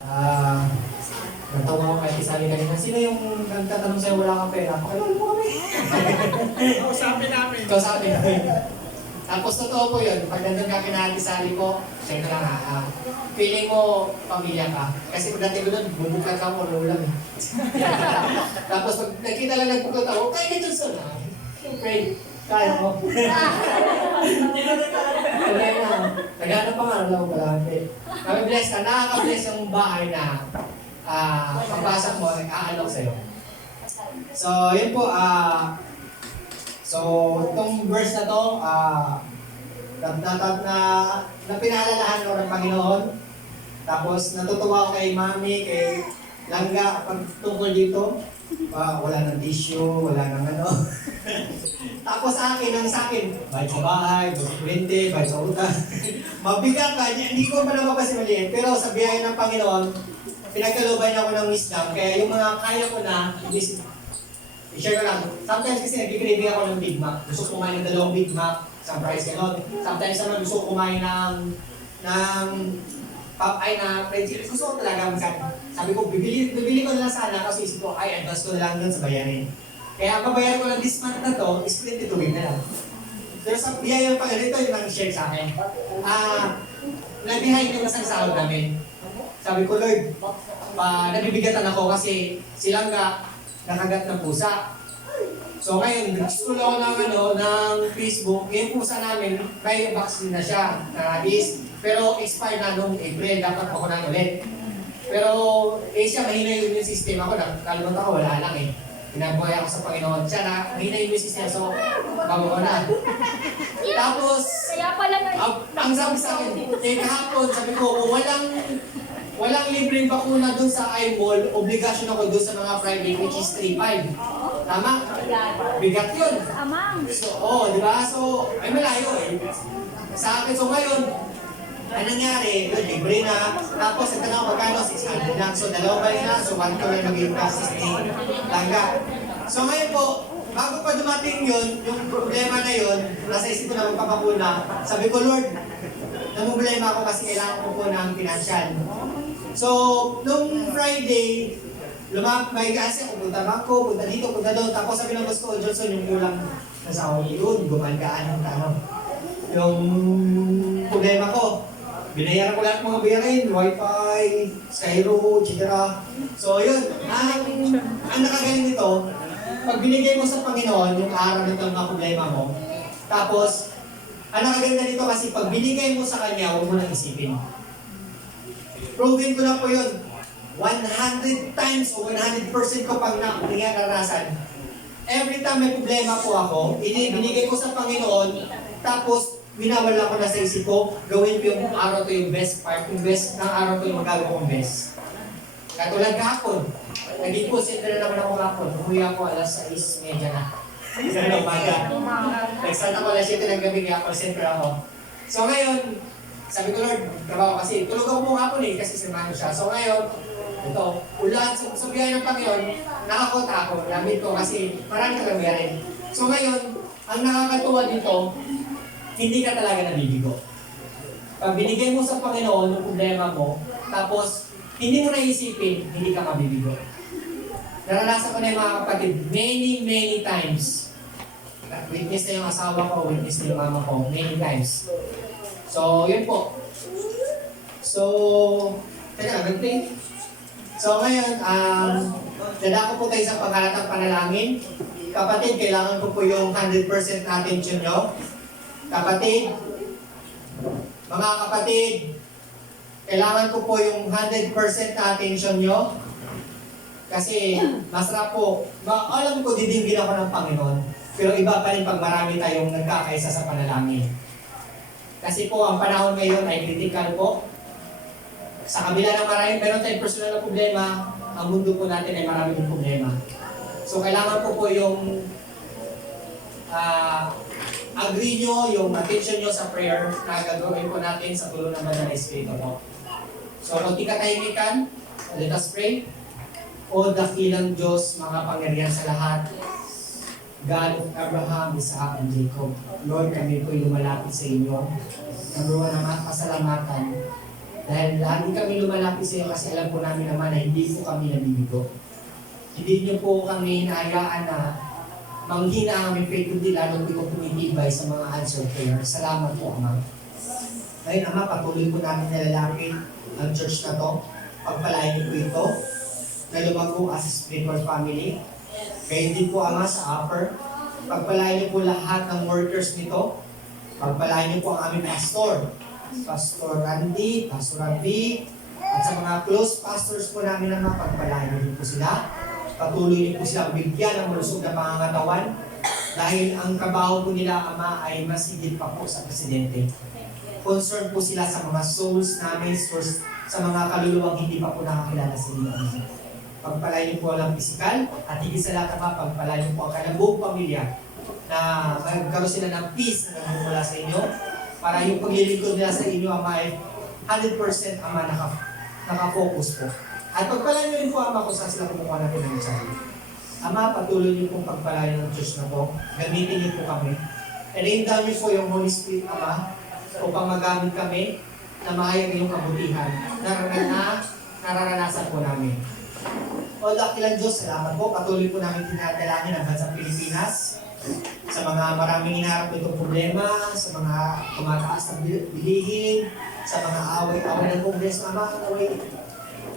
Ah, natawa ko kay Tisali kanina. Sino yung nagtatanong sa'yo wala kang pera? Pakilala mo kami. Kausapin namin. Kausapin namin. Tapos totoo po yun. Pag nandun ka kina Tisali po, sa'yo na lang feeling mo pamilya ka. Kasi pag natin ko doon, bubukad ka mo, ulam eh. Tapos pag nakita lang nagpukot ako, kaya ka Johnson ah. Siyempre, kaya mo. Kaya na. Naghanap pa nga, alam ko lang. Kami bless ka, nakaka-bless yung bahay na pagpasok mo, nag-aalok sa'yo. So, yun po, so, itong verse na to, na pinaalalahan ko ng Panginoon. Tapos, natutuwa ko kay Mami, kay Langga, pag tungkol dito, wala ng tissue, wala ng ano. Tapos sa akin, bayad sa bahay, bayad sa kurente, bayad sa utang. Mabigat ka, hindi ko pa naman kasi maliit. Pero sa biyaya ng Panginoon, pinagkalooban ako ng wisdom. Kaya yung mga kaya ko na, i-share ko lang. Sometimes kasi nag-craving ako ng Big Mac. Gusto ko kumain ng 2 Big Mac, isang price gano'n. Sometimes naman gusto ko kumain ng Popeye na fried chicken. Gusto ko talaga magsabi. Sabi ko, bibili ko na lang sana kasi isip ko, advance ko na lang dun sa bayarin. Kaya ang babayaran ko lang this month na to, is 22 na lang. Pero sa biyaya ng Panginoon, ito yung nang-share sa akin. Nabihay yung masang sahod namin. Sabi ko, Lord, nabibigatan ako kasi silang nakagat ng pusa. So ngayon, nag-scroll ako ng Facebook, yung pusa namin, may vaccine na siya, na rabies. Pero expired na noong April, dapat ako na ulit. Pero siya, mahina yung immune system ako, nakalimutan ko, wala lang eh. Pinabuhay ako sa Panginoon. Siya na, mahina yung immune system, so bago ko na. Tapos, Kaya pala ang sabi sa akin, kahapon, sabi ko, kung walang libreng bakuna dun sa iMall, obligasyon ako dun sa mga private, which is 3.5. Tama? Bigat yun. Amang. So, di ba? So, ay malayo eh. Sa akin, so ngayon, ang nangyari, yun, libre na. Tapos, ito na magkano, 600 lang. So, 2 balik na. So, 1 ko na magiging process ni Langga. So, ngayon po, bago pa dumating yun, yung problema na yun, nasa isip ko na magpapakuna. Sabi ko, Lord, namumblema ako kasi kailangan ko po ng financial. So, nung Friday, lumabay kasi ako, punta bangko, punta dito, punta doon. Tapos sabi ng boss ko, Johnson, yung kulang na sa ako yun, gumagaan yung tanong. Yung problema ko, binayaran ko lahat mga bayarin, Wi-Fi, Skyro, etc. So yun, ang nakagaling nito, pag binigay mo sa Panginoon yung araw nito ang mga problema mo, tapos, ang nakaganda nito kasi pag binigay mo sa Kanya, huwag mo nang isipin. Proven ko na po yun. 100 times o 100% ko pang naranasan. Every time may problema po ako, binigay ko sa Panginoon, tapos winawala ko na sa isip ko, gawin ko yung araw to yung best part, yung best ng araw to yung magagawa kong best. Katulad kahapon, nag-deposit na naman ako kahapon, umuwi ako alas 6:30 na. Isa na umaga. Nag-start ako alas 7 ng gabi, kaya call center ako. So ngayon, sabi ko, Lord, trabaho kasi, tulog ako po kahapon eh, kasi sinamahan siya. So ngayon, ito, ulan sa biyaya ng Panginoon, nakakota ako, namin ko kasi marami ka rin. So ngayon, ang nakakatuwa dito, hindi ka talaga nabibigo. Pag binigay mo sa Panginoon yung problema mo, tapos hindi mo naisipin, hindi ka mabibigo. Naranasan ko na yung mga kapatid many times. Witness na yung asawa ko, witness na yung mama ko, many times. So, yun po. So, teka, nag-play. So, ngayon, dadako po tayo sa panghalatang panalangin. Kapatid, kailangan ko po yung 100% na attention nyo. Kapatid, mga kapatid, kailangan ko po yung 100% na attention nyo. Kasi, masarap po. Alam ko, didinggin ako ng Panginoon. Pero iba pa rin pag marami tayong nagkakaisa sa panalangin. Kasi po, ang panahon ngayon ay critical po. Sa kabila ng maraming meron tayong personal na problema, ang mundo po natin ay maraming problema. So, kailangan po yung agree nyo, yung attention nyo sa prayer na gagawin po natin sa tulong ng Banal na Espiritu po. So, kunti katahimikan, let us pray. O dakilang Diyos, mga pangyarihan sa lahat, God of Abraham, Isaac, and Jacob. Lord, kami po'y lumalapit sa inyo. Number one, ang pasalamatan Dahil lagi kami lumalapit sa iyo kasi alam po namin naman na hindi po kami nabibigo. Hindi niyo po kami hinahayaan na manghina ang aming faith, kundi lalo po ito tumitibay sa mga answered prayer. Salamat po, Ama. Ngayon, Ama, patuloy po namin nalalapit ang church na to. Pagpalain niyo po ito na lumago as a spiritual family. Kaya din po, Ama, sa upper. Pagpalain niyo po lahat ng workers nito. Pagpalain niyo po ang aming pastor. Pastor Randy, Pastor Ravi, at sa mga close pastors po namin naman, pagpalain niyo po sila. Patuloy niyo po silang bigyan ng malusog na pangangatawan dahil ang trabaho po nila, Ama, ay mas higit pa po sa presidente. Concern po sila sa mga souls namin, souls, sa mga kaluluwang hindi pa po nakakilala sa inyo. Pagpalain niyo po ang pisikal at higit sa lahat, Ama, pagpalain niyo po ang kanilang buong pamilya na magkaroon sila ng peace na nagmumula sa inyo para yung paglilingkod nila sa inyo, Ama, ay 100% Ama nakafocus po. At pagpalain niyo rin po, Ama, kung saan sila kumukuha natin ng mensahe. Ama, patuloy niyo pong pagpalain ng Diyos na po. Gamitin niyo po kami. And down niyo po yung Holy Spirit, Ama, upang magamit kami na mahayag yung kabutihan na nararanasan po namin. O dakilang Diyos, salamat po. Patuloy po namin tinadalangin ang bansang Pilipinas sa mga maraming hinaharap itong problema, sa mga tumataas ng bilihin, sa mga away-away ng Kongreso, Ama,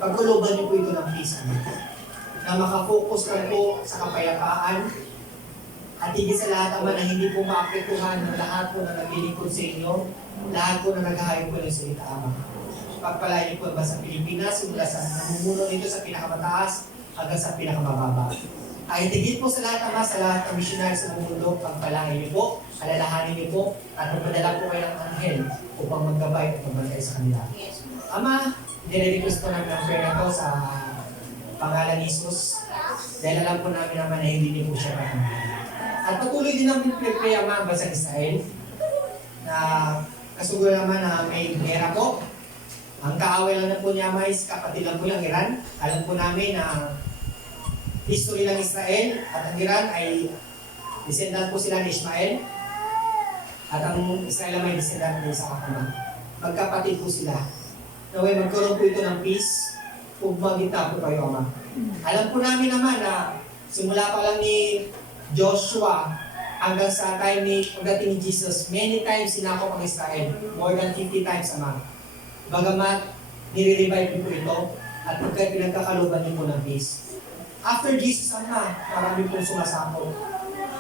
pagkuluban niyo po ito ng peace, Ama, na makafocus lang po sa kapayapaan at higit sa lahat, Ama, na hindi po maapektuhan ng lahat po na naglilingkod sa inyo, lahat po na naghahayag po ng salita, Ama. Pagpalain niyo po ba sa Pilipinas, mula sa namumuno nito sa pinakamataas hanggang sa pinakamababa. Ay higit po sa lahat, Ama, sa lahat ng missionary sa mundo, pagpalain niyo po, alalahanin niyo po, at magpadala po kayo ng anghel upang maggabay at magbantay sa kanila. Ama, nire-request po namin ang prayer na to sa pangalan ni Jesus dahil alam po namin naman na hindi niyo po siya kakamali. At patuloy din namin pray, Ama, ang bansang Israel na kasuguran naman na may gera po. Ang kaaway lang na po niya, Ama, is kapatid lang po yung Iran. Alam po namin na history ng Israel at ang Iran ay descendant po sila ni Ishmael at ang Israel ay descendant ni Isaac. Magkapatid po sila. Naway magkaroon po ito ng peace kung magita po kayo, Ama. Alam po namin naman na simula pa lang ni Joshua hanggang sa time ni pagdating ni Jesus, many times sinakop ang Israel, more than 50 times, Ama. Bagamat nire-revive po ito at pinagkakaluban niyo po ng peace. After Jesus, Ama, marami pong sumasakot.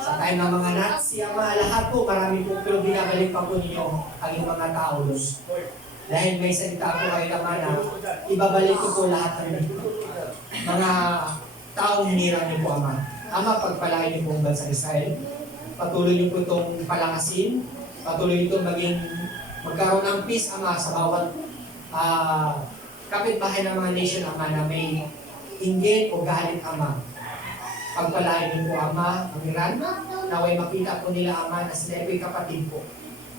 Sa time ng mga Nazi, Ama, lahat po, marami po, pero binabalik pa po ninyo ang yung mga tao doon. Dahil may salita po kayo naman na ibabalik ko po lahat ng mga taong hinira niyo po, Ama. Ama, pagpalain niyo po ang bansang Israel. Patuloy niyo po itong palakasin. Patuloy niyo itong magkaroon ng peace, Ama, sa bawat kapitbahay ng mga nation, Ama, na may inggit o galit, Ama. Pagpalain niyo po, Ama, ang Iran, naway makita po nila, Ama, na sila ay kapatid po.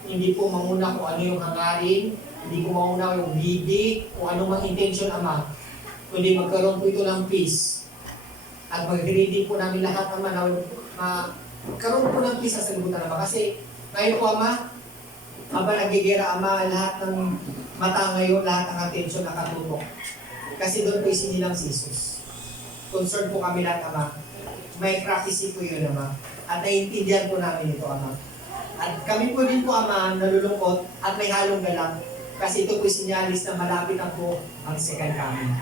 Hindi po manguna kung ano yung hangarin, hindi po manguna yung lidig, kung ano mang intention, Ama. Kundi magkaroon po ito ng peace. At mag-reading po namin lahat, Ama, na magkaroon po ng peace sa salibutan, Ama. Kasi ngayon po, Ama, habang nagigera, Ama, lahat ng mata ngayon, lahat ng attention nakatutok. Kasi doon po isinilang si Jesus. Concern po kami lahat, Ama. May prophecy po yun, Ama. At naiintindihan po namin ito, Ama. At kami po din po, Ama, nalulungkot at may halong galang. Kasi ito po sinyalis na malapit na po ang second coming.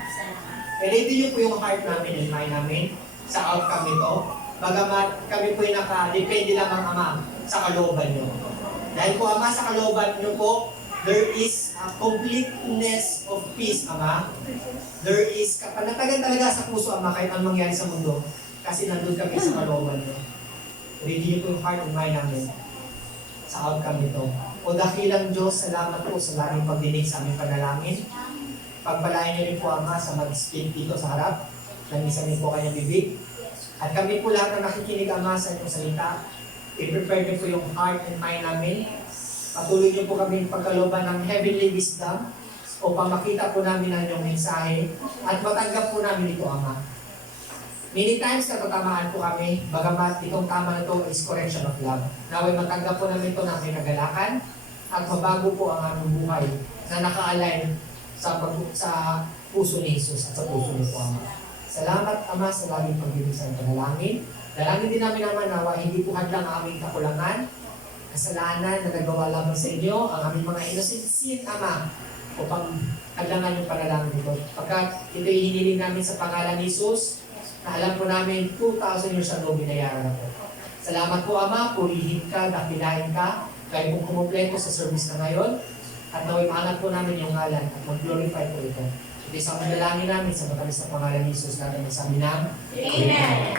Kaya ito yun po yung heart namin and mind namin sa outcome nito. Bagamat kami po yung nakadepende lamang, Ama, sa kalooban nyo. Dahil po, Ama, sa kalooban nyo po, there is a completeness of peace, Ama. There is kapanatagan talaga sa puso, Ama, kahit anong mangyari sa mundo. Kasi nandun kami sa kalooban nyo. Ready nyo po yung heart and mind namin sa outcome nito. O dakilang Diyos, salamat po sa laging pagdinig sa aming panalangin. Pagpalain nyo rin po, Ama, sa mag-speak dito sa harap. Langisan niyo po kanyang bibig. At kami po lahat na nakikinig, Ama, sa inyong salita. I-prepare niyo po yung heart and mind namin. Patuloy niyo po kami pagkalooban ng heavenly wisdom upang makita po namin ang inyong mensahe at matanggap po namin ito, Ama. Many times natatamaan po kami, bagamat itong tama na ito is correction of love. Naway matanggap po namin ito ng may kagalakan at mabago po ang aming buhay na naka-align sa puso ni Jesus at sa puso ni po Ama. Salamat Ama sa laging pag-ibig sa panalangin. Dalangin din namin naman nawa hindi po hadlang ang aming kakulangan, kasalanan na nagawa lamang sa inyo, ang aming mga innocent sin, Ama, upang hadlangan yung panalangin nito. Pagkat ito'y hiniling namin sa pangalan ni Jesus, na alam po namin 2,000 years ago binayaran na po. Salamat po Ama, purihin ka, dakilain ka, kayo pong kumumpleto sa service na ngayon, at naway maangat po namin yung ngalan at mag-glorify po ito. Ito isang manalangin namin sa matamis na pangalan ni Jesus natin sa amin ng Amen.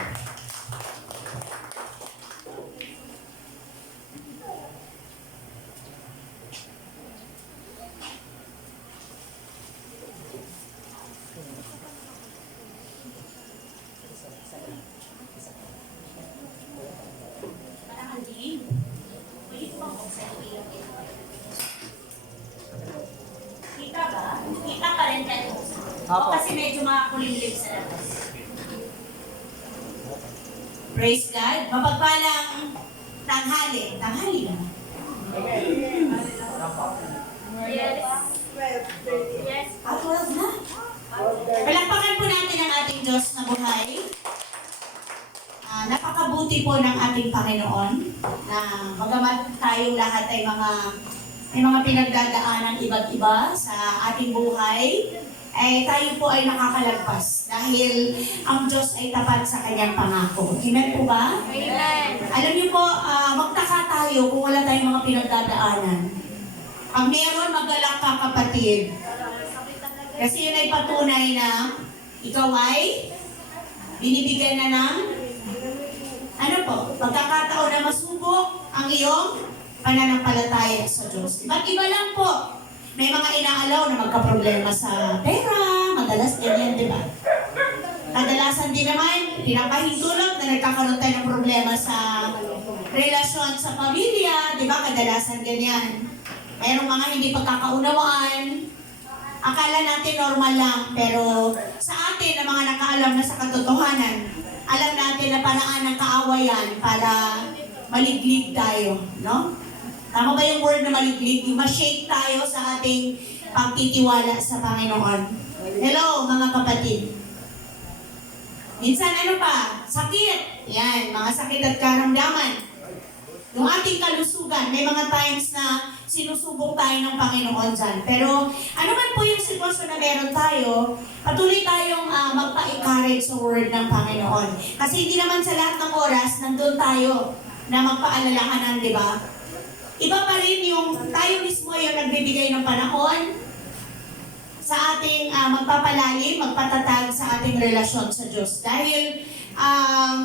Kita ba? Kita pa rin kayo. O kasi medyo makakulimlim sa labas. Praise God. Mapagpalang tanghali. Tanghali naman. Yes. Yes. 12 na. Palakpakan po natin ang ating Diyos na buhay. Napakabuti po ng ating Panginoon na bagamat tayong lahat ay may mga pinagdadaanan iba't iba sa ating buhay, ay tayo po ay nakakalagpas dahil ang Diyos ay tapat sa kanyang pangako. Amen po ba? Amen. Alam niyo po, magtaka tayo kung wala tayong mga pinagdadaanan. Ang meron, magalak ka kapatid. Kasi yun ay patunay na ikaw ay binibigyan na ng pagkakataon na masubok ang iyong pananampalataya sa Diyos. Iba't iba lang po. May mga inaalaw na magkaproblema sa pera, madalas ganyan, di ba? Kadalasan din naman, pinapahintulot na nagkakaroon tayo ng problema sa relasyon sa pamilya, di ba? Kadalasan ganyan. Mayroong mga hindi pagkakaunawaan. Akala natin normal lang, pero sa atin na mga nakaalam na sa katotohanan, alam natin na paraan ng kaawayan para maliglig tayo, no? Tama ba yung word na maliglig? Yung ma-shake tayo sa ating pagtitiwala sa Panginoon. Hello, mga kapatid. Minsan ano pa? Sakit. Yan, mga sakit at karamdaman. Yung ating kalusugan, may mga times na sinusubok tayo ng Panginoon dyan. Pero ano man po yung sitwasyon na meron tayo, patuloy tayong magpa-encourage sa word ng Panginoon. Kasi hindi naman sa lahat ng oras, nandun tayo na magpaalalahanan, di ba? Iba pa rin yung tayo mismo yung nagbibigay ng panahon sa ating magpapalalim, magpatatag sa ating relasyon sa Diyos. Dahil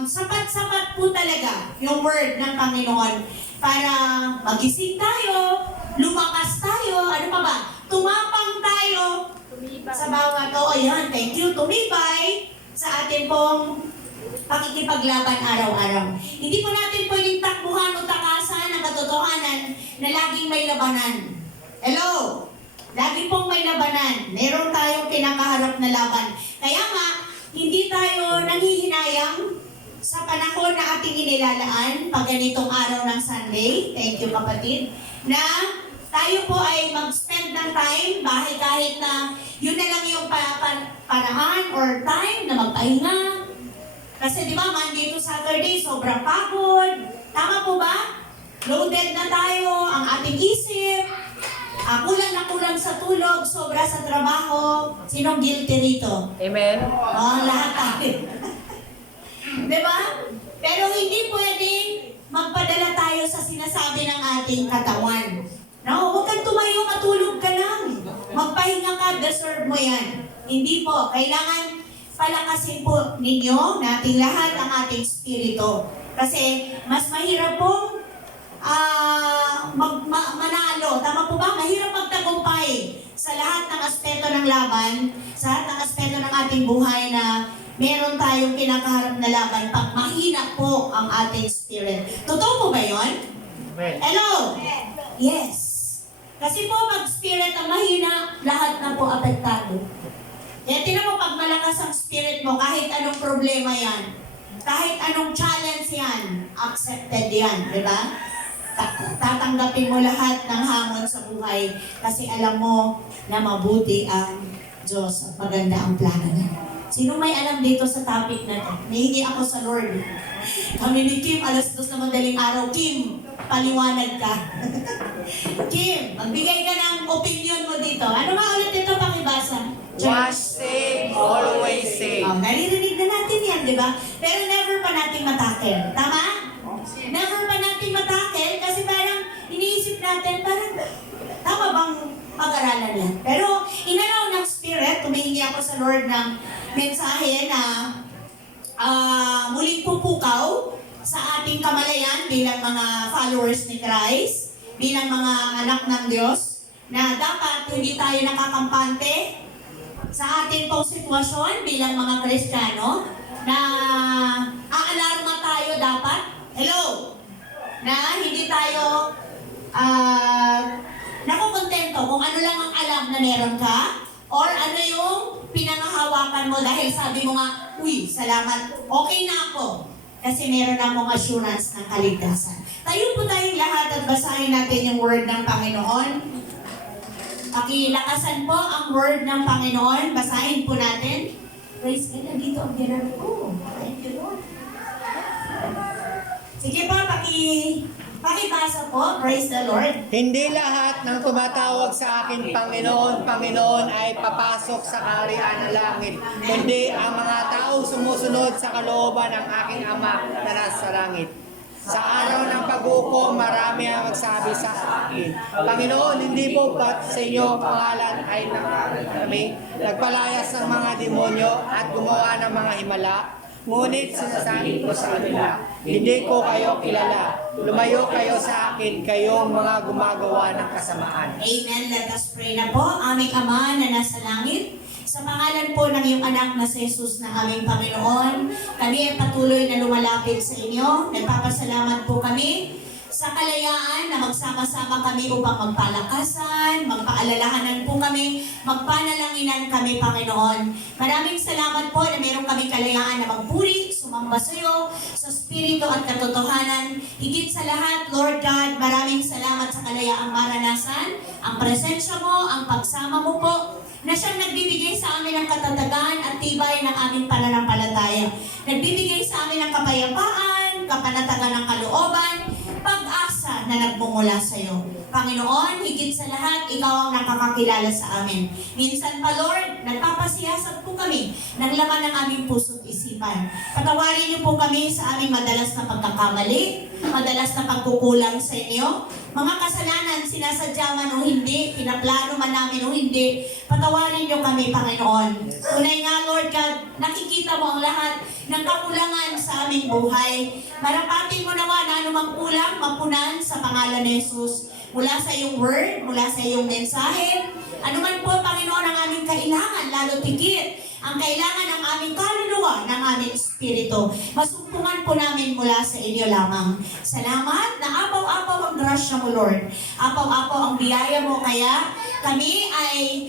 sapat-sapat po talaga yung word ng Panginoon para magising tayo, lumakas tayo, ano pa ba? Tumapang tayo sa bawat, ayan, thank you, tumibay sa atin pong pakikipaglaban araw-araw. Hindi po natin pwedeng takbuhan o takasan ang katotohanan na laging may labanan. Hello? Lagi pong may labanan. Meron tayong kinakaharap na laban. Kaya nga, hindi tayo nanghihinayang sa panahon na ating inilalaan pag ganitong araw ng Sunday. Thank you kapatid. Na tayo po ay mag-spend ng time kahit na yun na lang yung paraan or time na magpahinga. Kasi di ba, Monday to Saturday, sobrang pagod. Tama po ba? Loaded na tayo, ang ating isip. Kulang na kulang sa tulog, sobra sa trabaho. Sinong guilty rito? Amen. Lahat tayo. Di ba? Pero hindi pwedeng magpadala tayo sa sinasabi ng ating katawan. No, huwag kang tumayo, matulog ka lang. Magpahinga ka, deserve mo yan. Hindi po. Kailangan palakasin po ninyo, nating lahat, ang ating spirito. Kasi mas mahirap pong manalo. Tama po ba? Mahirap magtagumpay sa lahat ng aspeto ng laban, sa lahat ng aspeto ng ating buhay na meron tayong kinakaharap na laban pag mahina po ang ating spirit. Totoo po ba yun? Amen. Hello? Yes. Kasi po pag spirit ang mahina, lahat na po apektado. Kaya tinan mo, pag malakas ang spirit mo, kahit anong problema yan, kahit anong challenge yan, accepted yan, di ba? tatanggapin mo lahat ng hamon sa buhay kasi alam mo na mabuti ang Diyos at maganda ang plano niya. Sino may alam dito sa topic na to? Nahingi ako sa Lord. Kami ni Kim, 2:00 na madaling araw. Kim, paliwanag ka. Kim, magbigay ka ng opinion mo dito. Ano nga ulit ito pakibasa? Once saved, always saved. Oh, naririnig na natin yan, di ba? Pero never pa natin matakel. Tama? Never pa natin matakel kasi parang iniisip natin, parang tama bang pag-aralan yan? Pero inalaw ng Spirit, tumihingi ako sa Lord ng mensahe na muling pupukaw sa ating kamalayan bilang mga followers ni Christ, bilang mga anak ng Diyos, na dapat hindi tayo nakakampante sa ating pong sitwasyon bilang mga Kristiyano, na aalarma tayo dapat, hello, na hindi tayo nakukontento kung ano lang ang alam na meron ka, or ano yung pinangahawakan mo dahil sabi mo nga, uy, salamat, okay na ako. Kasi meron akong assurance ng kaligtasan. Tayo po tayong lahat at basahin natin yung word ng Panginoon. Pakilakasan po ang word ng Panginoon. Basahin po natin. Praise God, nandito ang ginagawa ko. Thank you, Lord. Sige po, pakibasa po. Praise the Lord. Hindi lahat ng tumatawag sa akin Panginoon, Panginoon ay papasok sa kaharian ng langit, kundi ang mga taong sumusunod sa kalooban ng aking Ama na nasa langit. Sa araw ng pag-uukom, marami ang magsabi sa akin, Panginoon, hindi po ba't sa inyo pangalan ay kami nagpalayas ng mga demonyo at gumawa ng mga himala? Ngunit sinasabi ko sa kanila, hindi ko kayo kilala. Lumayo kayo sa akin, kayong mga gumagawa ng kasamaan. Amen. Let us pray na po. Aming Ama na nasa langit, sa pangalan po ng iyong anak na si Jesus na aming Panginoon, kami ay patuloy na lumalapit sa inyo. Nagpapasalamat po kami sa kalayaan na magsama-sama kami upang magpalakasan, magpaalalahanan po kami, magpanalanginan kami, Panginoon. Maraming salamat po na meron kami kalayaan na magpuri, sumamba sa iyo, sa Espiritu at katotohanan. Higit sa lahat, Lord God, maraming salamat sa kalayaang maranasan, ang presensya mo, ang pagsama mo po, na siyang nagbibigay sa amin ng katatagan at tibay ng aming pananampalataya. Nagbibigay sa amin ng kapayapaan, kapanatagan ng kalooban, pag-asa na nagmumula sa iyo. Panginoon, higit sa lahat, ikaw ang nakakakilala sa amin. Minsan pa, Lord, nagpapasiyasat po kami ng laman ng aming puso't isipan. Patawarin niyo po kami sa aming madalas na pagkakamali, madalas na pagkukulang sa inyo, mga kasalanan, sinasadya man o hindi, pinaplano man namin o hindi, patawarin niyo kami, Panginoon. Tunay nga, Lord God, nakikita mo ang lahat ng kakulangan sa aming buhay. Marapatin mo nawa na anumang kulang, mapunan sa pangalan ni Jesus. Mula sa iyong word, mula sa iyong mensahe, anuman po, Panginoon, ang aming kailangan, lalo tigit, ang kailangan ng aming kaluluwa, ng aming espiritu. Masumpungan po namin mula sa inyo lamang. Salamat na apaw-apaw ang grasya mo, Lord. Apaw-apaw ang biyaya mo, kaya kami ay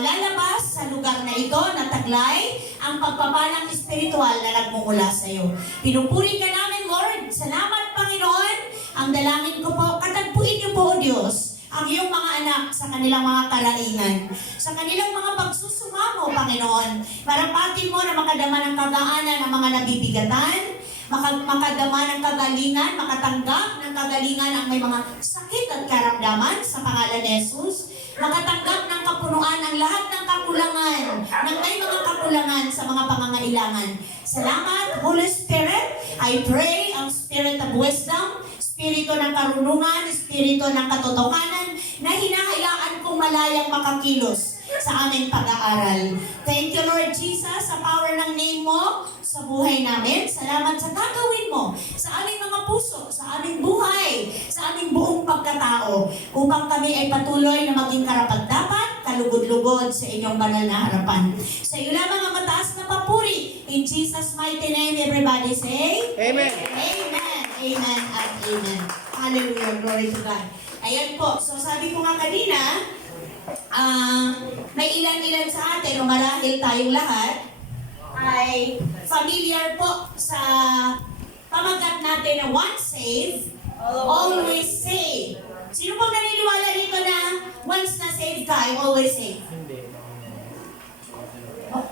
lalabas sa lugar na ito na taglay ang pagpapalang espiritual na nagmumula sa iyo. Pinupuri ka namin, Lord. Salamat, Panginoon. Ang dalangin ko po, katagpuin niyo po, O Diyos, ang iyong mga anak sa kanilang mga karaingan, sa kanilang mga pagsusumamo, Panginoon. Marapatin mo na makadama ng kagaanan ang mga nabibigatan, makadama ng kagalingan, makatanggap ng kagalingan ang may mga sakit at karamdaman sa pangalan ni Jesus, makatanggap ng kapunuan ang lahat ng kakulangan, ng may mga kakulangan sa mga pangangailangan. Salamat, Holy Spirit. I pray ang Spirit of Wisdom, Espiritu ng karunungan, Espiritu ng katotohanan, na hinahayaan kong malayang makakilos sa aming pag-aaral. Thank you, Lord Jesus, sa power ng name mo sa buhay namin. Salamat sa gagawin mo sa aming mga puso, sa aming buhay, sa aming buong pagkatao, upang kami ay patuloy na maging karapat-dapat, kalugod-lugod sa inyong banal na harapan. Sa iyo lamang ang mataas na papuri. In Jesus' mighty name, everybody say, Amen. Amen, amen, at amen. Hallelujah, glory to God. Ayan po, so sabi ko nga kanina, may ilan-ilan sa atin, o marahil tayong lahat, ay familiar po sa pamagat natin na once saved, always saved. Sino pong naniniwala dito na once na saved ka, ay always saved? Hindi. Oh,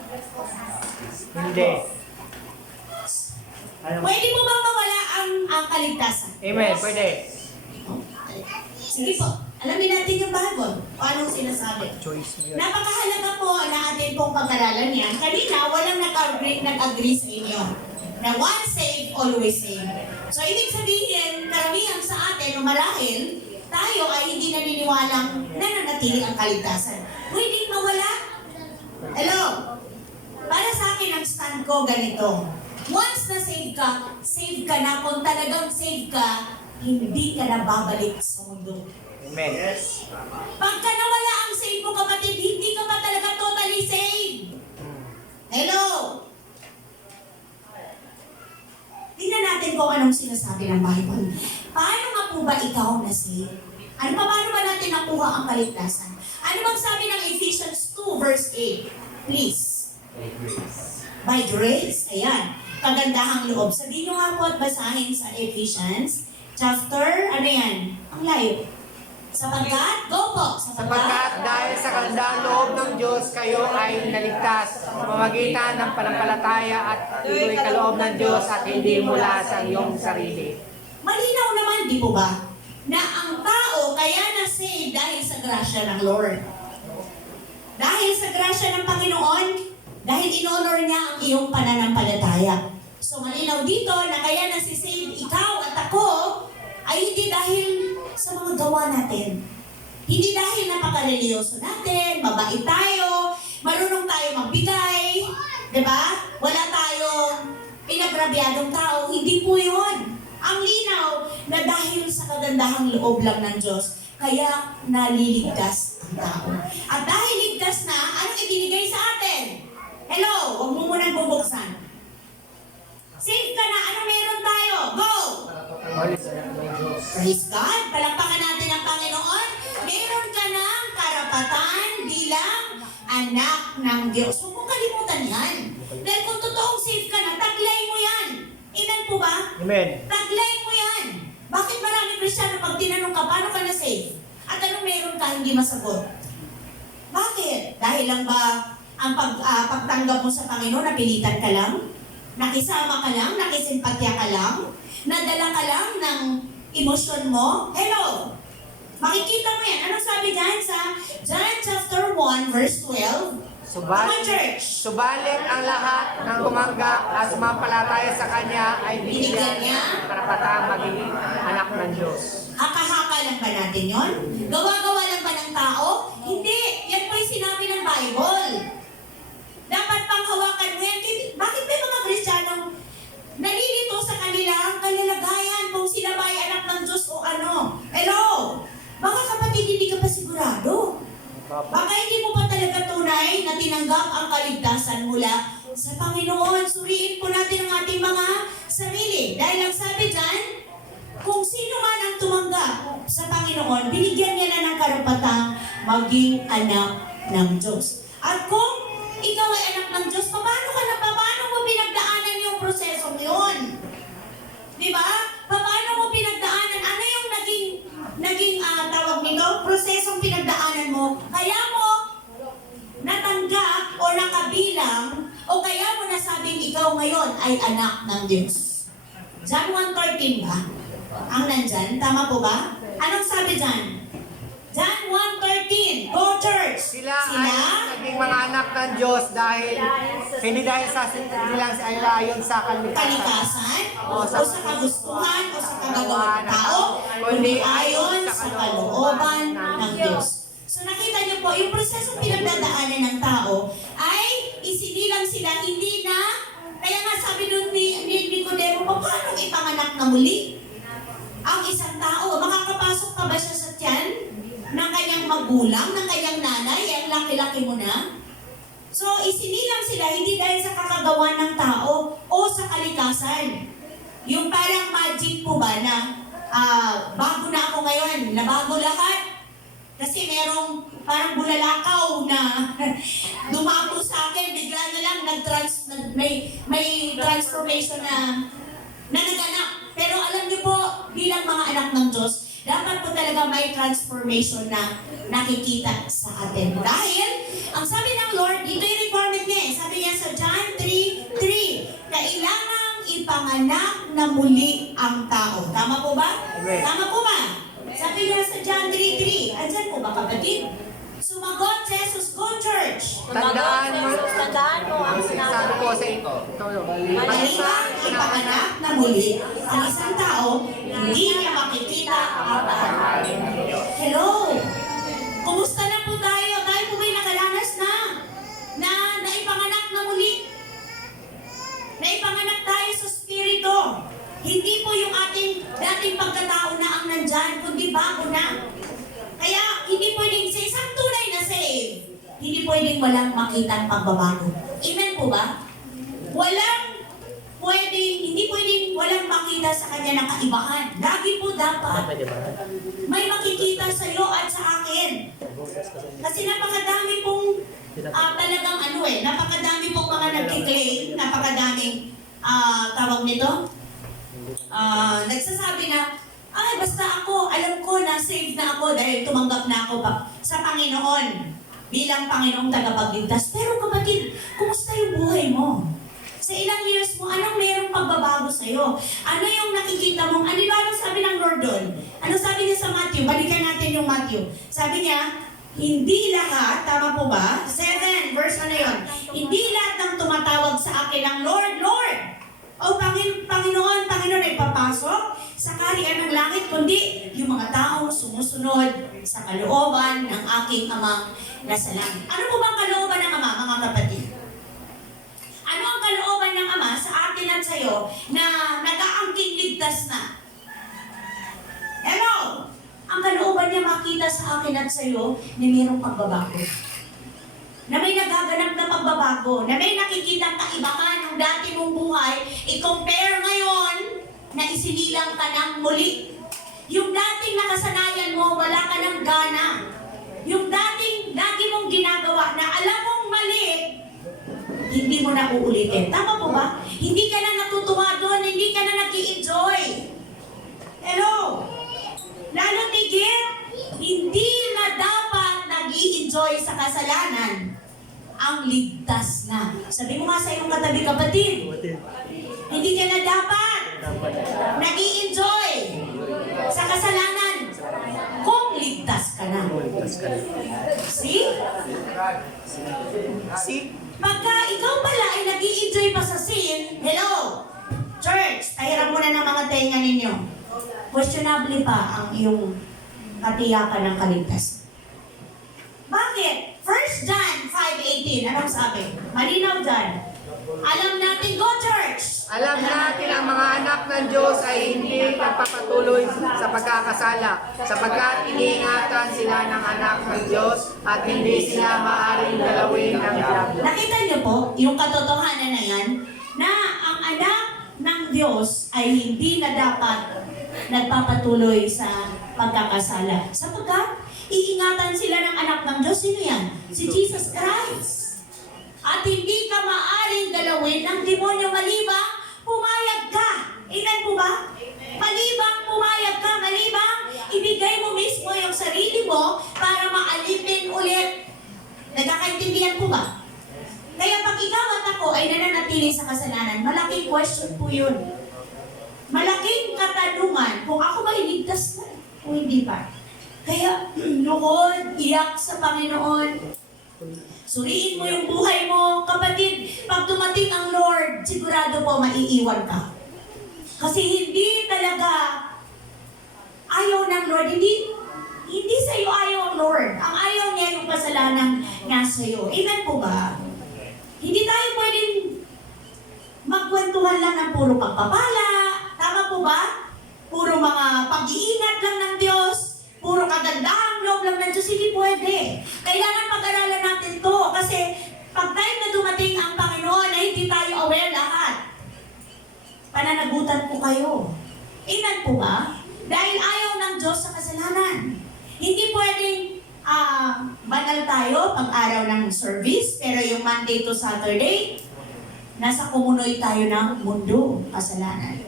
Hindi. Ano? pwede po bang mawala ang kaligtasan? Amen. Pwede. Sige po, alamin natin yung Bible. Paano sinasabi? Choice mo yun. Napakahalaga po na atin pong pag-aralan yan. Kanina, walang nag-agree sa inyo na once saved, always saved. So, ibig sabihin, karamihan sa atin, o marahil, tayo ay hindi naniniwalang nananatili ang kaligtasan. Pwedeng mawala. Hello? Para sa akin, ang stand ko ganito. Once na save ka na. Kung talagang save ka, hindi ka na babalik sa mundo. Amen. Pagka nawala ang save mo, kapatid, hindi ka pa talaga totally saved. Hello? Tingnan natin kung anong sinasabi ng Bible. Paano nga po ba ikaw na save? Paano ba natin nakuha ang kaligtasan? Ano bang sabi ng Ephesians 2 verse 8? Please. By grace. Ayan. Kagandahang loob. Sabihin nyo nga po at basahin sa Ephesians chapter, ano yan? Ang layo. Sapagkat, go po. Sapagkat dahil sa kagandahang loob ng Diyos, kayo ay naligtas sa pamamagitan ng panampalataya at ito'y kaloob ng Diyos at hindi mula sa iyong sarili. Malinaw naman, di po ba? Na ang tao kaya na-save dahil sa grasya ng Lord. Dahil sa grasya ng Panginoon, dahil in-honor niya ang iyong pananampalataya. So malinaw dito na kaya na-save ikaw at ako ay hindi dahil sa mga gawa natin. Hindi dahil napaka-religyoso natin, mabait tayo, marunong tayo magbigay, di ba? Wala tayong pinagrabyadong tao. Hindi po yun. Ang linaw na dahil sa kagandahang loob lang ng Diyos, kaya naliligtas ang tao. At dahil ligtas na, anong ibinigay sa atin? Hello, huwag mo munang bubuksan. Save ka na, ano meron tayo? Go! Praise God! Palakpakan natin ang Panginoon. Meron ka ng karapatan bilang anak ng Diyos. Huwag mong kalimutan yan. Dahil kung totoong save ka na, taglay mo yan. Amen po ba? Amen. Taglay mo yan. Bakit maraming Kristiyano pag tinanong ka, paano ka na-save? At anong meron ka, hindi masagot? Bakit? Dahil lang ba ang pagtanggap mo sa Panginoon, napilitan ka lang? Nakisama ka lang? Nakisimpatya ka lang? Nadala ka lang ng emosyon mo? Hello? Makikita mo yan. Anong sabi dyan sa John chapter 1 verse 12? Come on, church! Subalit ang lahat ng tumanggap at sumampalataya sa Kanya ay binigyan niya ng karapatang maging anak ng Diyos. Haka-haka lang ba natin yon? Gawa-gawa lang ba ng tao? Hindi! Yan po yung sinabi ng Bible. Dapat pang hawakan mo yan. Bakit may mga Kristiyanong nalilito sa kanilang kalalagayan kung sila ba ay anak ng Diyos o ano? Hello? Baka kapatid, hindi ka pa sigurado. Baka hindi mo pa talaga tunay na tinanggap ang kaligtasan mula sa Panginoon. Suriin po natin ang ating mga sarili. Dahil ang sabi dyan, kung sino man ang tumanggap sa Panginoon, binigyan niya na ng karapatang maging anak ng Diyos. At kung ikaw ay anak ng Diyos, paano mo pinagdaanan yung prosesong yun? Di ba? Paano mo pinagdaanan? Ano yung naging tawag nito? Prosesong pinagdaanan mo. Kaya mo natanggap o nakabilang o kaya mo nasabing ikaw ngayon ay anak ng Diyos. John 1:13 ba? Ang nandyan? Tama po ba? Anong sabi dyan? John 1:13. Go church! Sila ay naging mga anak ng Diyos dahil hindi dahil sa nilang ay ayon sa Kalikasan, o sa kagustuhan, o sa kagagawa ng tao, kundi ayon sa kalooban ng Diyos. So nakita niyo po, yung prosesong pinagdadaanan ng tao ay isinilang sila, hindi na, kaya nga sabi doon ni Nicodemo, paano ipanganak na muli? Ang isang tao, makakapasok pa ba siya sa tiyan ng kanyang magulang, ng kanyang nanay, ang laki-laki mo na? So, isinilang sila hindi dahil sa kakagawa ng tao o sa kalikasan. Yung parang magic po ba na bago na ako ngayon, nabago lahat. Kasi merong parang bulalakaw na dumapo sa akin, bigla na lang may transformation na naganap. Pero alam niyo po, bilang bilang mga anak ng Diyos, dapat po talaga may transformation na nakikita sa atin. Dahil, ang sabi ng Lord, dito yung requirement niya eh. Sabi niya sa John 3:3, kailangang ipanganak na muli ang tao. Tama po ba? Amen. Tama po ba? Sabi niya sa John 3:3, andyan po ba kapatid? Sumagot si Jesus, go church! Tandaan mo, Tandaan mo ang sinabi. sabi ko sa ito, Kailangan ipanganak na muli ang isang tao, hindi niya makikita ang tahanan. Hello! Kumusta na po tayo? Tayo po ba'y nakalanas na naipanganak na muli? Naipanganak tayo sa Spirito. Hindi po yung ating dating pagkatao na ang nandyan, kundi bago na. Kaya hindi pwedeng sa isang tunay na save, hindi pwedeng walang makitang pagbabago. Amen po ba? Hindi pwedeng walang makita sa kanya ng kaibahan. Lagi po dapat may makikita sa iyo at sa akin. Kasi napakadami pong talagang napakadami pong mga nagkiklaim, napakadaming tawag nito, nagsasabi na, ay, basta ako, alam ko na safe na ako dahil tumanggap na ako sa Panginoon bilang Panginoong tagapagligtas. Pero kapatid, kumusta yung buhay mo? Sa ilang years mo, anong mayroong pagbabago sa'yo? Ano yung nakikita mo? Ano ba ang sabi ng Lord doon? Ano sabi niya sa Matthew? Balikan natin yung Matthew. Sabi niya, hindi lahat, tama po ba? 7, verse ano yun? Hindi lahat ng tumatawag sa akin ng Lord, Lord! O Panginoon ay papasok sa kaharian ng langit, kundi yung mga taong sumusunod sa kalooban ng aking Amang nasa langit. Ano po bang kalooban ng Ama, mga kapatid? Ano ang kalooban ng Ama sa atin at sa iyo na nag-aangking ligtas na? Hello! Ang kalooban niya makita sa akin at sa iyo na mayroong pagbabago. Na may nagaganap na pagbabago, na may nakikitang kaibahan ng dati mong buhay, i-compare ngayon na isinilang ka ng muli. Yung dating nakasanayan mo, wala ka ng gana. Yung dating lagi mong ginagawa na alam mong mali, hindi mo na uulitin. Tama po ba? Hindi ka na natutuwa doon, hindi ka na nag-i-enjoy. Hello? Lalo tigit, hindi na dapat nag-i-enjoy sa kasalanan ang ligtas na. Sabi mo nga sa iyong katabi kapatid, hindi ka na dapat nag-i-enjoy sa kasalanan kung ligtas ka na. See? Pagka ikaw pala ay nag-i-enjoy pa sa sin, hello, church, tahiran muna ng mga tenga ninyo. Questionable pa ang iyong katiyakan ng kaligtasan. Bakit? 1 John 5:18, anong sabi? Malinaw dyan. Alam natin, go church! alam natin ang mga anak ng Diyos ay hindi nagpapatuloy sa pagkakasala, sapagkat iniingatan sila ng anak ng Diyos at hindi sila maaaring galawin ng diablo. Nakita niyo po, yung katotohanan na yan, na ang anak ng Diyos ay hindi na dapat nagpapatuloy sa pagkakasala. Sapagkat, iingatan sila ng anak ng Diyos. Sino yan? Si Jesus Christ. At hindi ka maaaring galawin ng demonyo malibang pumayag ka. Amen po ba? Malibang pumayag ka, malibang ibigay mo mismo yung sarili mo para maalipin ulit. Nagkakaintindihan po ba? Kaya pag ikaw at ako ay nananatili sa kasalanan, malaking question po yun. Malaking katanungan kung ako ba iligtas na o hindi pa. Kaya, lukod, iyak sa Panginoon. Suriin mo yung buhay mo. Kapatid, pag dumating ang Lord, sigurado po maiiwan ka. Kasi hindi talaga ayaw ng Lord. Hindi sa iyo ayaw ang Lord. Ang ayaw niya yung kasalanan niya sa iyo. Amen po ba? Hindi tayo pwedeng magkwentuhan lang ng puro pagpapala. Tama po ba? Puro mga pag-iingat lang ng Diyos. Puro kagandahang loob lang ng Diyos, hindi pwede. Kailangan pag-aralan natin to kasi pag time na dumating ang Panginoon na hindi tayo aware lahat, pananagutan po kayo. Amen po ba? Dahil ayaw ng Diyos sa kasalanan. Hindi pwedeng banal tayo pag araw ng service, pero yung Monday to Saturday, nasa kumunoy tayo ng mundo, kasalanan.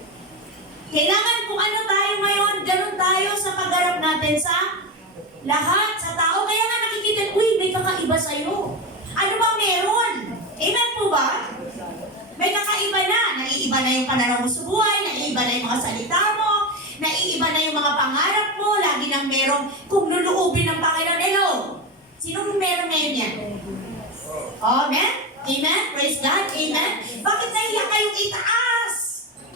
Kailangan kung ano tayo ngayon, ganun tayo sa pagharap natin sa lahat, sa tao. Kaya nga nakikita, uy, may kakaiba sa'yo. Ano ba meron? Amen po ba? May kakaiba na. Naiiba na yung pananaw mo sa buhay, naiiba na yung mga salita mo, naiiba na yung mga pangarap mo, lagi nang merong kung luluubin ng Panginoon. Hello? Sinong meron ngayon yan? Amen? Amen? Praise God? Amen? Bakit nahiya kayong itaas?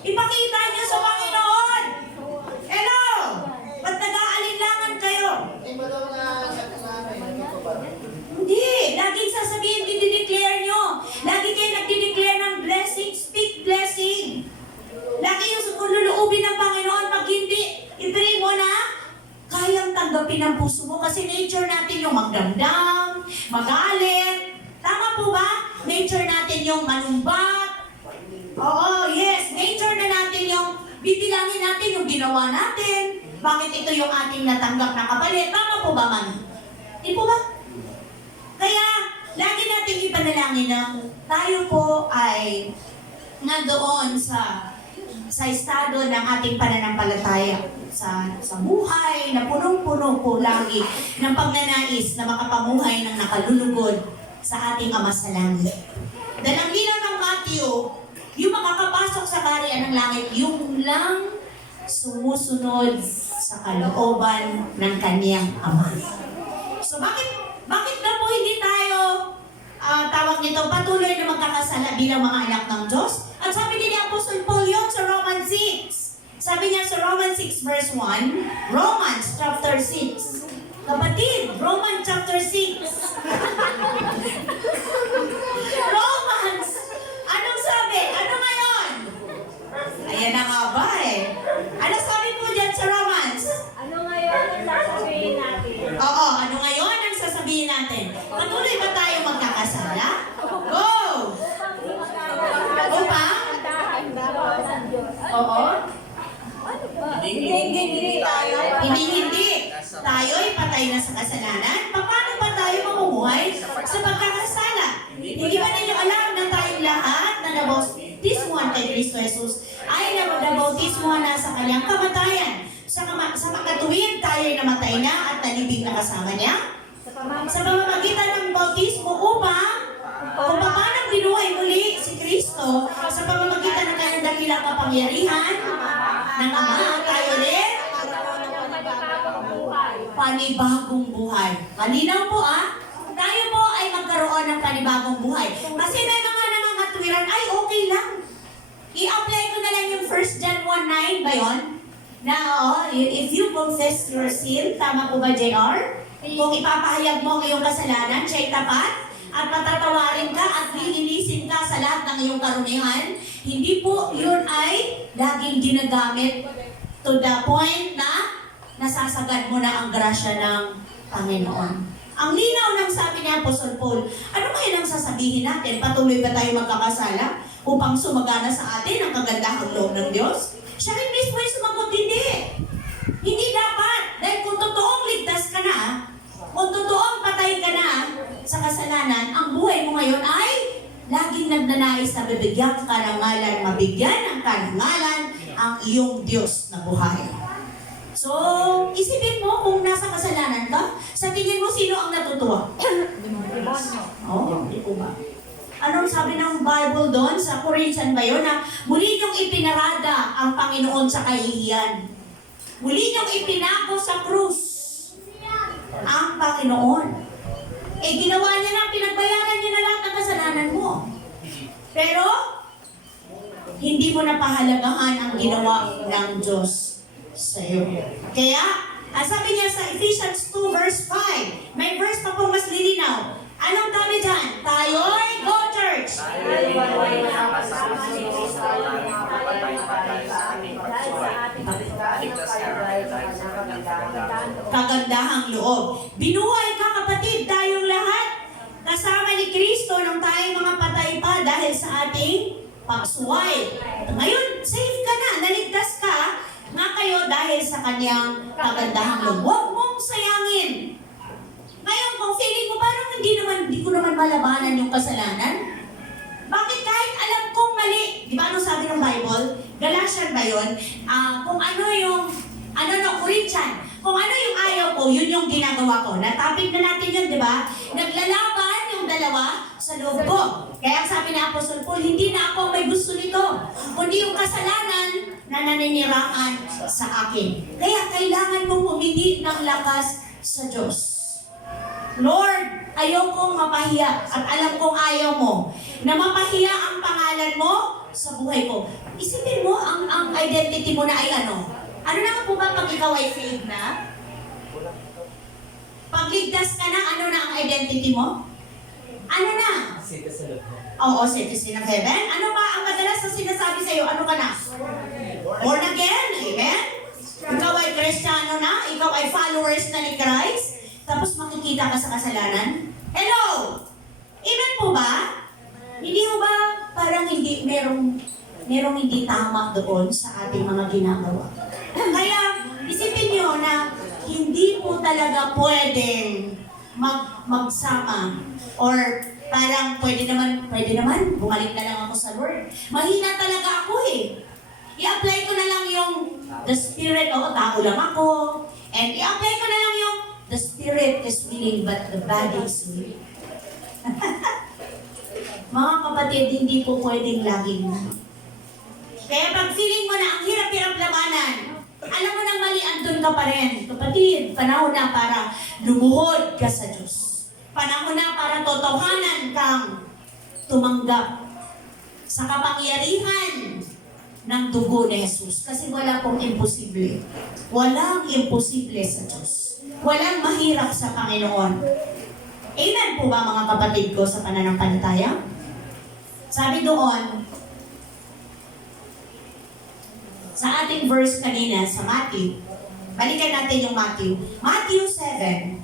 Ipakita niyo sa Panginoon! Hello? Ba't nag-aalinlangan kayo? Hindi. Laging sasabihin, dinideclare nyo. Lagi kayo nagdideclare ng blessing. Speak blessing. Lagi yung luluubin ng Panginoon. Pag hindi, i-pray mo na, kayang tanggapin ang puso mo. Kasi nature natin yung magdamdam, magalit. Tama po ba? Nature natin yung manumbat. Oo, yes. Nature na natin yung bibilangin natin yung ginawa natin. Bakit ito yung ating natanggap na kapalit? Tama po ba, man? Di po ba? Kaya, lagi natin ipanalangin na tayo po ay nandoon sa estado ng ating pananampalataya sa buhay na punong-puno po lagi ng pagnanais na makapamuhay ng nakalulugod sa ating Ama sa Langit. Dahil ang linaw ng Matthew, yung makakapasok sa kaharian ng langit, yung lang sumusunod sa kalooban ng kaniyang Ama. So bakit na po hindi tayo tawag nito patuloy na magkakasala bilang mga anak ng Diyos? At sabi din ni Apostle Paul yun sa Romans 6. Sabi niya sa Romans 6 verse 1, Romans chapter 6. Kapatid, Romans chapter 6. Romans! Anong sabi? Ano ngayon? Ayan na nga ba eh. Ano sabi po dyan sa Romans? Ano ngayon ang sasabihin natin? Oo, ano ngayon ang sasabihin natin? Patuloy ba tayo magkakasala? Go! Upang? Oo? Hindi. Tayo'y patay na sa kasalanan. Paano ba tayo mamumuhay sa pagkakasala? Hindi ba ninyo alam na tayong lahat na nabautismuhan kay Kristo Jesus ay nabautismuhan na sa kanyang kamatayan? Sa makatuwid, tayo'y namatay na at nalibing na kasama niya? Sa pamamagitan ng bautismo upang kung paano binuhay muli si Kristo sa pamamagitan ng kanyang dakilang kapangyarihan ng Ama, tayo rin panibagong buhay. Malinaw po tayo po ay magkaroon ng panibagong buhay. Kasi may mga nangangatwiran, ay okay lang. I-apply ko na lang yung 1 John 1:9 ba yun? Na if you confess your sin, tama po ba JR? Kung ipapahayag mo ang iyong kasalanan, siya'y tapat at patatawarin ka at lilinisin ka sa lahat ng iyong karumihan, hindi po yun ay laging ginagamit to the point na nasasagad mo na ang grasya ng Panginoon. Ang linaw ng sabi ni Apostle Paul, ano kaya nang sasabihin natin? Patuloy ba tayo magkakasala upang sumagana sa atin ang kagandahang loob ng Diyos? Siya rin mismo ay sumagot, hindi. Hindi dapat. Dahil kung totoong ligtas ka na, kung totoong patay ka na sa kasalanan, ang buhay mo ngayon ay laging nagnanais na bibigyan ka ng ngalan, mabigyan ng karangalan ang iyong Diyos na buhay. So, isipin mo kung nasa kasalanan ka, sa tingin mo sino ang natutuwa? Hindi po ba? Anong sabi ng Bible doon sa Corinthians ba yun na muli niyong ipinarada ang Panginoon sa kahihiyan. Muli niyong ipinako sa krus ang Panginoon. Ginawa niya na, pinagbayaran niya na lahat ng kasalanan mo. Pero, hindi mo napahalagahan ang ginawa ng Diyos sa iyo. Kaya, sabi niya sa Ephesians 2 verse 5, may verse pa po mas lilinaw. Anong sabi dyan? Tayo'y go church! Kagandahang loob. Binuhay ka kapatid, tayong lahat. Kasama ni Kristo nang tayong mga patay pa dahil sa ating pagsuway. Ngayon, safe ka na, naligtas ka nga kayo dahil sa kanyang kagandahang loob. Huwag mong sayangin. Ngayon, kung feeling mo parang hindi ko naman malabanan yung kasalanan, bakit kahit alam kong mali, di ba ano sabi ng Bible? Galatian ba yun? Kung ano yung, Corinthian. Kung ano yung ayaw ko, yun yung ginagawa ko. Natapik na natin yun, di ba? Naglalaban yung dalawa sa loob ko. Kaya ang sabi ni Apostol Paul, hindi na ako may gusto nito, kundi yung kasalanan na naninirahan sa akin. Kaya kailangan mong humingi ng lakas sa Diyos. Lord, ayaw kong mapahiya at alam kong ayaw mo na mapahiya ang pangalan mo sa buhay ko. Isipin mo, ang identity mo na ay ano? Ano naman po ba pag ikaw ay saved na? Pag ligtas ka na, ano na ang identity mo? Ano na? Oo, citizen of heaven. Ano ba ang madalas na sinasabi sa'yo? Ano ka na? Born again. Amen? Ikaw ay Kristiyano na? Ikaw ay followers na ni Christ? Tapos makikita ka sa kasalanan? Hello! Amen po ba? Hindi mo ba parang merong hindi tama doon sa ating mga ginagawa? Kaya isipin niyo na hindi po talaga pwedeng magsama or parang pwede naman, bumalik na lang ako sa Lord. Mahina talaga ako eh. I-apply ko na lang yung the Spirit, tao lang ako. And i-apply ko na lang yung the Spirit is willing but the body is weak. Mga kapatid, hindi po pwedeng laging. Kaya pag feeling mo na ang hirap-hirap labanan, alam mo nang mali, andun ka pa rin. Kapatid, panahon na para lumuhod ka sa Diyos. Panahon na para totohanan kang tumanggap sa kapangyarihan ng dugo ni Jesus. Kasi wala pong imposible. Walang imposible sa Diyos. Walang mahirap sa Panginoon. Amen po ba mga kapatid ko sa pananampalataya? Sabi doon, sa ating verse kanina, sa Matthew, balikan natin yung Matthew. Matthew 7.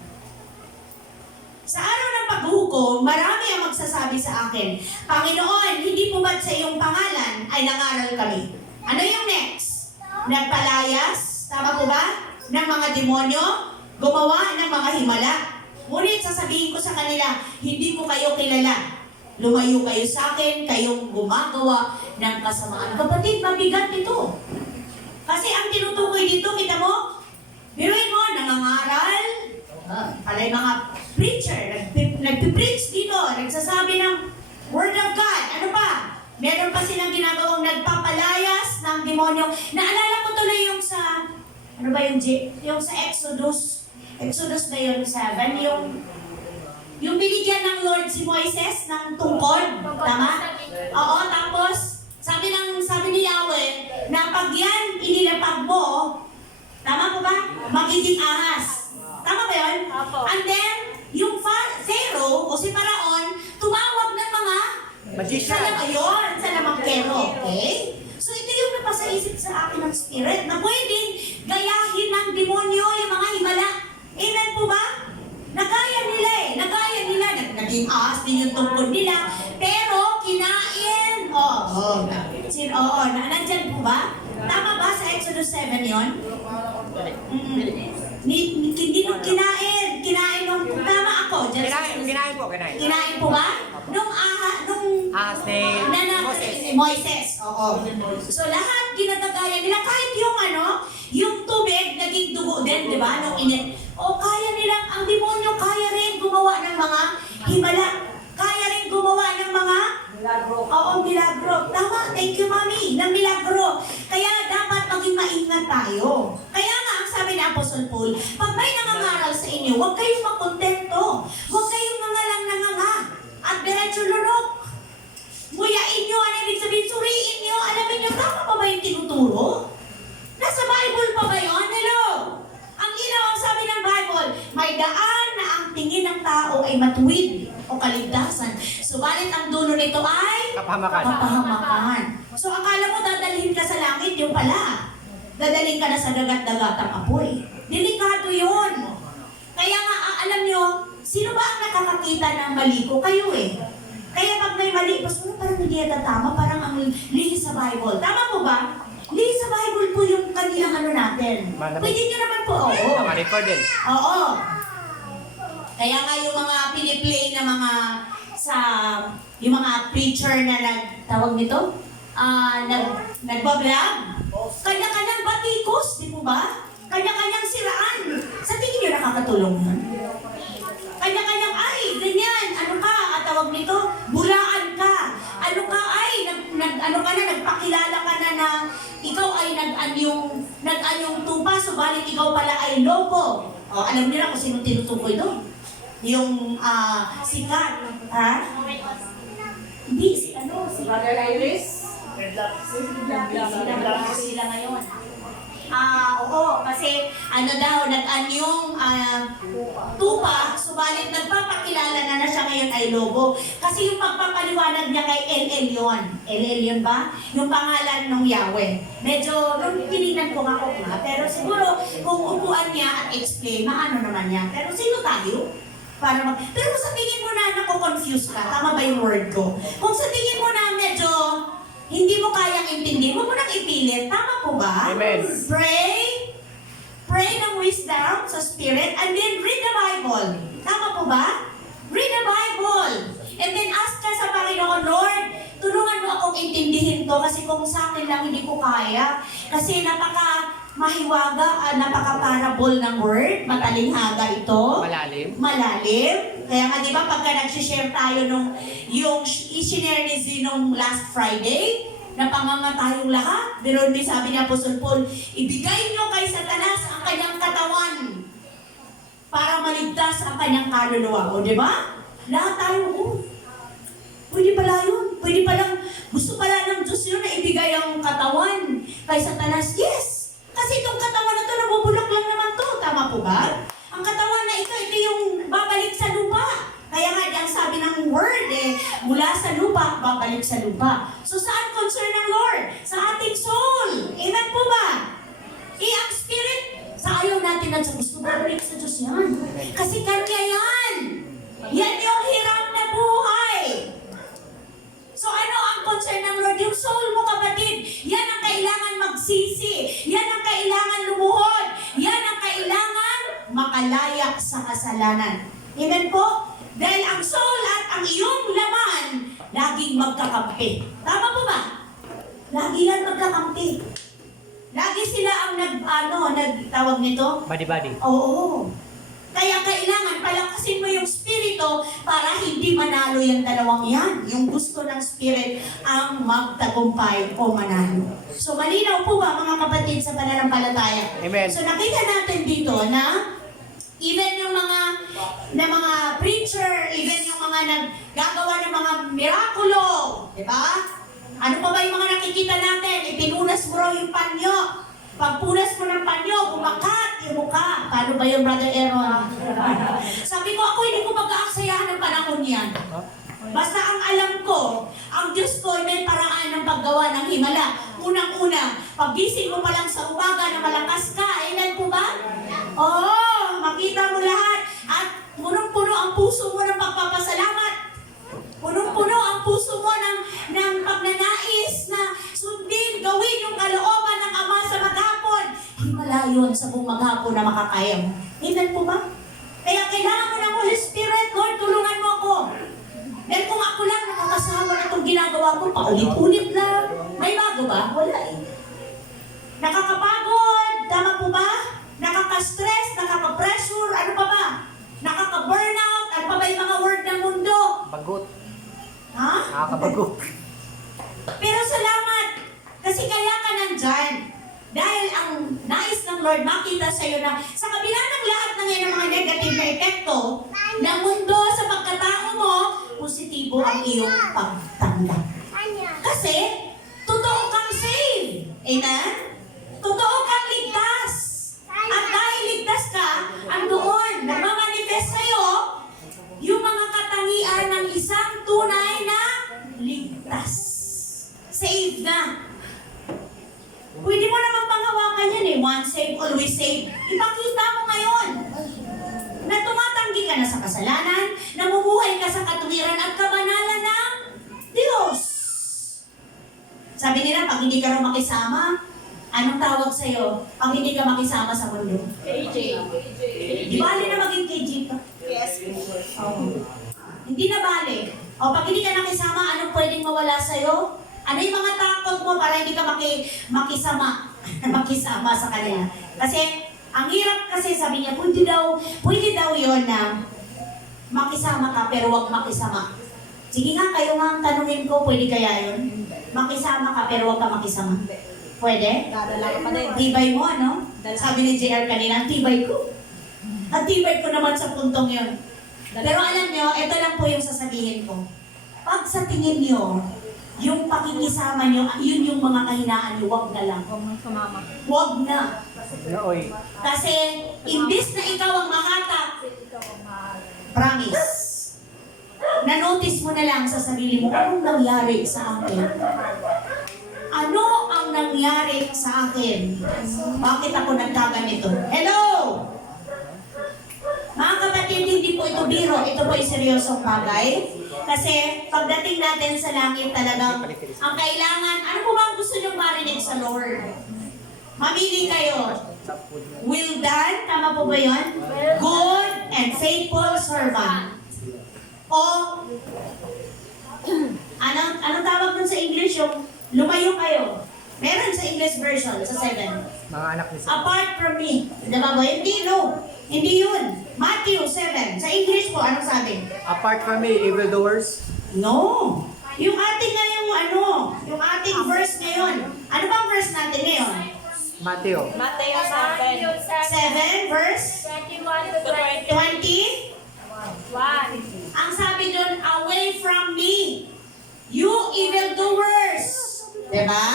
Sa araw ng paghukom, marami ang magsasabi sa akin, Panginoon, hindi po ba't sa iyong pangalan ay nangaral kami? Ano yung next? Nagpalayas, tama po ba? Ng mga demonyo, gumawa ng mga himala. Ngunit sasabihin ko sa kanila, hindi ko kayo kilala. Lumayo kayo sa akin, kayong gumagawa ng kasamaan. Kapatid, mabigat ito. Kasi ang tinutukoy dito, kita mo? Biruin mo, nangangaral. Palay mga preacher, nagpipreach dito, nagsasabi ng Word of God. Ano pa? Meron pa silang ginagawang nagpapalayas ng demonyo. Naalala ko tuloy yung sa, ano ba yung sa Exodus. Exodus ba yun, 7? Yung binigyan ng Lord si Moises ng tungkod. Tama? Oo, tapos, sabi ni Yahweh, na pag yan inilapag mo, tama po ba? Magiging ahas. Tama ba yun? And then, yung Pharaoh o si Paraon, tumawag ng mga Magician. sa lamangkero. Okay? So ito yung napasaisip sa akin ng Spirit na pwedeng gayahin ng demonyo yung mga himala. Amen po ba? Nagaya nila. Naging ahas din yung tungkod nila. Pero kinain. Nandyan po ba? Tama ba sa Exodus 7 yun? Hindi nung kinain nung, tama ako. Kinain po. Kinain po ba? Nung Ahas ni Moises. Oo. So lahat ginagagaya nila, kahit yung tubig naging dugo din, di ba? Kaya nilang, ang demonyo kaya rin gumawa ng mga himala. Kaya rin gumawa ng mga milagro. Tama, thank you mami, ng milagro. Kaya dapat maging maingat tayo. Kaya nga, ang sabi ni Apostol Paul, pag may nangangaral sa inyo, huwag kayong makontento. Huwag kayong mga lang nanganga. At diretso lunok. Muyain nyo, ano ibig sabihin, suriin nyo, alamin nyo, tama pa ba yung tinuturo? Nasa Bible pa ba yun? Hello? Ang ilaw ang sabi ng Bible, may daan na ang tingin ng tao ay matuwid o kaligtasan. Subalit ang dulo nito ay kapahamakan. So akala mo dadalhin ka sa langit, yung pala. Dadalhin ka na sa dagat-dagatang apoy. Delikado yun. Kaya nga, alam nyo, sino ba ang nakakakita ng mali ko? Kayo eh. Kaya pag may mali, parang hindi yata tama, parang ang lihis sa Bible. Tama mo ba? Lihis sa Bible po yung kanilang natin. Pwede nyo naman po, oo. Record din. Oo. Kaya nga yung mga piniplay na yung mga preacher na nagtawag nito, nagbablog. Kanya-kanyang batikos, di po ba? Kanya-kanyang siraan. Sa tingin niyo nakakatulong yun? Kanya-kanyang, ay, ganyan, ano ka, tawag nito, bulaan ka. Ano ka, ay, nagpakilala ka na ikaw ay nag-anyong tupa, subalit ikaw pala ay lobo. O, alam niyo na kung sino tinutukoy doon? Yung sikat, ha? Hindi, si Mother Iris? sila ngayon. Oo, kasi nag-anyong tupa, subalit nagpapakilala na siya ngayon ay lobo. Kasi yung pagpapaliwanag niya kay El Elyon. El Elyon ba? Yung pangalan ng Yahweh. Medyo, nung tinignan ko nga, pero siguro kung upuan niya at explain, maano naman niya. Pero sino tayo? Pero kung sa tingin mo na nako-confuse ka, tama ba yung word ko? Kung sa tingin mo na medyo hindi mo kayang intindihin, huwag mo nang ipilit. Tama po ba? Amen. Pray ng wisdom sa Spirit and then read the Bible. Tama po ba? Read the Bible. And then ask ka sa Panginoon, Lord, tulungan mo akong intindihin to kasi kung sa akin lang hindi ko kaya. Kasi mahiwaga, napaka-parable ng word, matalinghaga ito. Malalim. Kaya nga di ba pagka nag-share tayo yung i-share ni Z nung last Friday, na pangangatayong lahat, pero sabi ni Apostol Paul, ibigay nyo kay Satanas ang kanyang katawan para maligtas ang kanyang kaluluwa. O di ba? Lahat tayo, pwede pala yun. Pwede palang, gusto pala ng Diyos yun na ibigay ang katawan kay Satanas. Yes! Kasi itong katawan na ito, nabubulok lang naman to. Tama po ba? Ang katawan na ito yung babalik sa lupa. Kaya nga, ang sabi ng word, mula sa lupa, babalik sa lupa. So, saan concern ng Lord? Sa ating soul. Amen po ba? Ang spirit, sa ayaw natin at sa gusto, babalik sa Diyos yan. Kasi Kanya yan. Yan yung hirap na buhay. So, ano ang concern ng Lord? Yung soul mo, kapatid. Yan ang kailangan magsisi. Yan ang kailangan lumuhod. Yan ang kailangan makalaya sa kasalanan. Amen po? Dahil ang soul at ang iyong laman, laging magkakampi. Tama po ba? Lagi yan magkakampi. Lagi sila ang nagtawag nito? Body. Oo. Kaya kailangan palakasin mo yung spirito para hindi manalo yung dalawang yan. Yung gusto ng spirit ang magtagumpay o manalo. So malinaw po ba mga kapatid sa pananampalataya? Amen. So nakita natin dito na even yung mga preacher, even yung mga naggagawa ng mga mirakulo, di ba? Ano pa ba yung mga nakikita natin? Ipinunas mo raw yung panyo. Pagpunas mo ng panyo, bumakat yung mukha. Paano ba yung Brother Aaron? Sabi ko, ako hindi ko mag-aaksayahan ng panahon yan. Basta ang alam ko, ang Diyos ko ay may paraan ng paggawa ng himala. Unang-una, paggising mo pa lang sa umaga na malakas ka, amen po ba? Oo, makita mo lahat. At punong-puno ang puso mo ng pagpapasalamat. Punong-puno ang puso mo ng pagnanais na sundin, gawin yung kalooban ng Ama sa maghapon. Himala yun sa buong maghapon na makakaya mo. Amen po ba? Kaya kailangan mo ng Holy Spirit, Lord, tulungan mo ako. Dahil kung ako lang nakakasama na itong ginagawa ko, paulit-ulit lang. May bago ba? Wala eh. Nakakapagod, tama po ba? Nakaka-stress, nakaka-pressure, ano pa ba? Nakaka-burnout, ano pa ba yung mga word ng mundo? Bagot. Ha? Nakakabagot. Pero salamat, kasi kaya ka nandyan. Dahil ang nais ng Lord makita sa iyo na sa kabila ng lahat ng yan ng mga negative na epekto ng mundo sa pagkatao mo, positibo ang iyong pagtanggap. Kasi, totoo kang saved. Amen? Totoo kang ligtas. At dahil ligtas ka, andoon, nagmamanifest sa'yo yung mga katangian ng isang tunay na ligtas. Saved na. Pwede mo naman panghawakan yan eh. Once saved, always saved. Ipakita mo ngayon na tumatanggi ka na sa kasalanan, namumuhay ka sa katuwiran at kabanalan ng Diyos. Sabi nila, pag hindi ka raw makisama, anong tawag sa'yo? Pag hindi ka makisama sa mundo? KJ. Di bali na maging KJ ka? Yes. Hindi na bali. O pag hindi ka nakisama, anong pwedeng mawala sa'yo? Ano yung mga takot mo para hindi ka makisama, makisama sa kanila? Kasi, ang hirap kasi sabi niya, pwede daw yun na makisama ka pero wag makisama. Sige nga, kayo nga ang tanungin ko, pwede kaya yun? Makisama ka pero wag ka makisama. Pwede? Tibay mo, ano? Sabi ni JR kanina, tibay ko. At tibay ko naman sa puntong yun. Pero alam nyo, ito lang po yung sasabihin ko. Pag sa tingin nyo, yung pakikisama nyo, yun yung mga kahinaan nyo, wag na lang. Wag na. Oy. Kasi, imbis na ikaw ang mahatak, promise, na-notice mo na lang sa sarili mo, anong nangyari sa akin? Ano ang nangyari sa akin? Bakit ako nagkaganito? Hello! Mga kapatid, hindi po ito biro, ito po ay seryosong bagay. Kasi pagdating natin sa langit talagang, ang kailangan, ano po ba ang gusto nyo marinig sa Lord? Mamili kayo. Well done, tama po ba yun? Good and faithful servant. O, anong tawag nun sa English? Yung lumayo kayo. Meron sa English version, sa 7. Mga anak ni Apart from me. Diba ba? Hindi, no. Hindi yun. Matthew 7. Sa English po, anong sabi? Apart from me, evildoers. No. Yung ating ngayong yung ating verse ngayon. Ano bang verse natin ngayon? Mateo. Matthew 7 verse 21 to 20. 21. Ang sabi doon, away from me, you evildoers. Diba?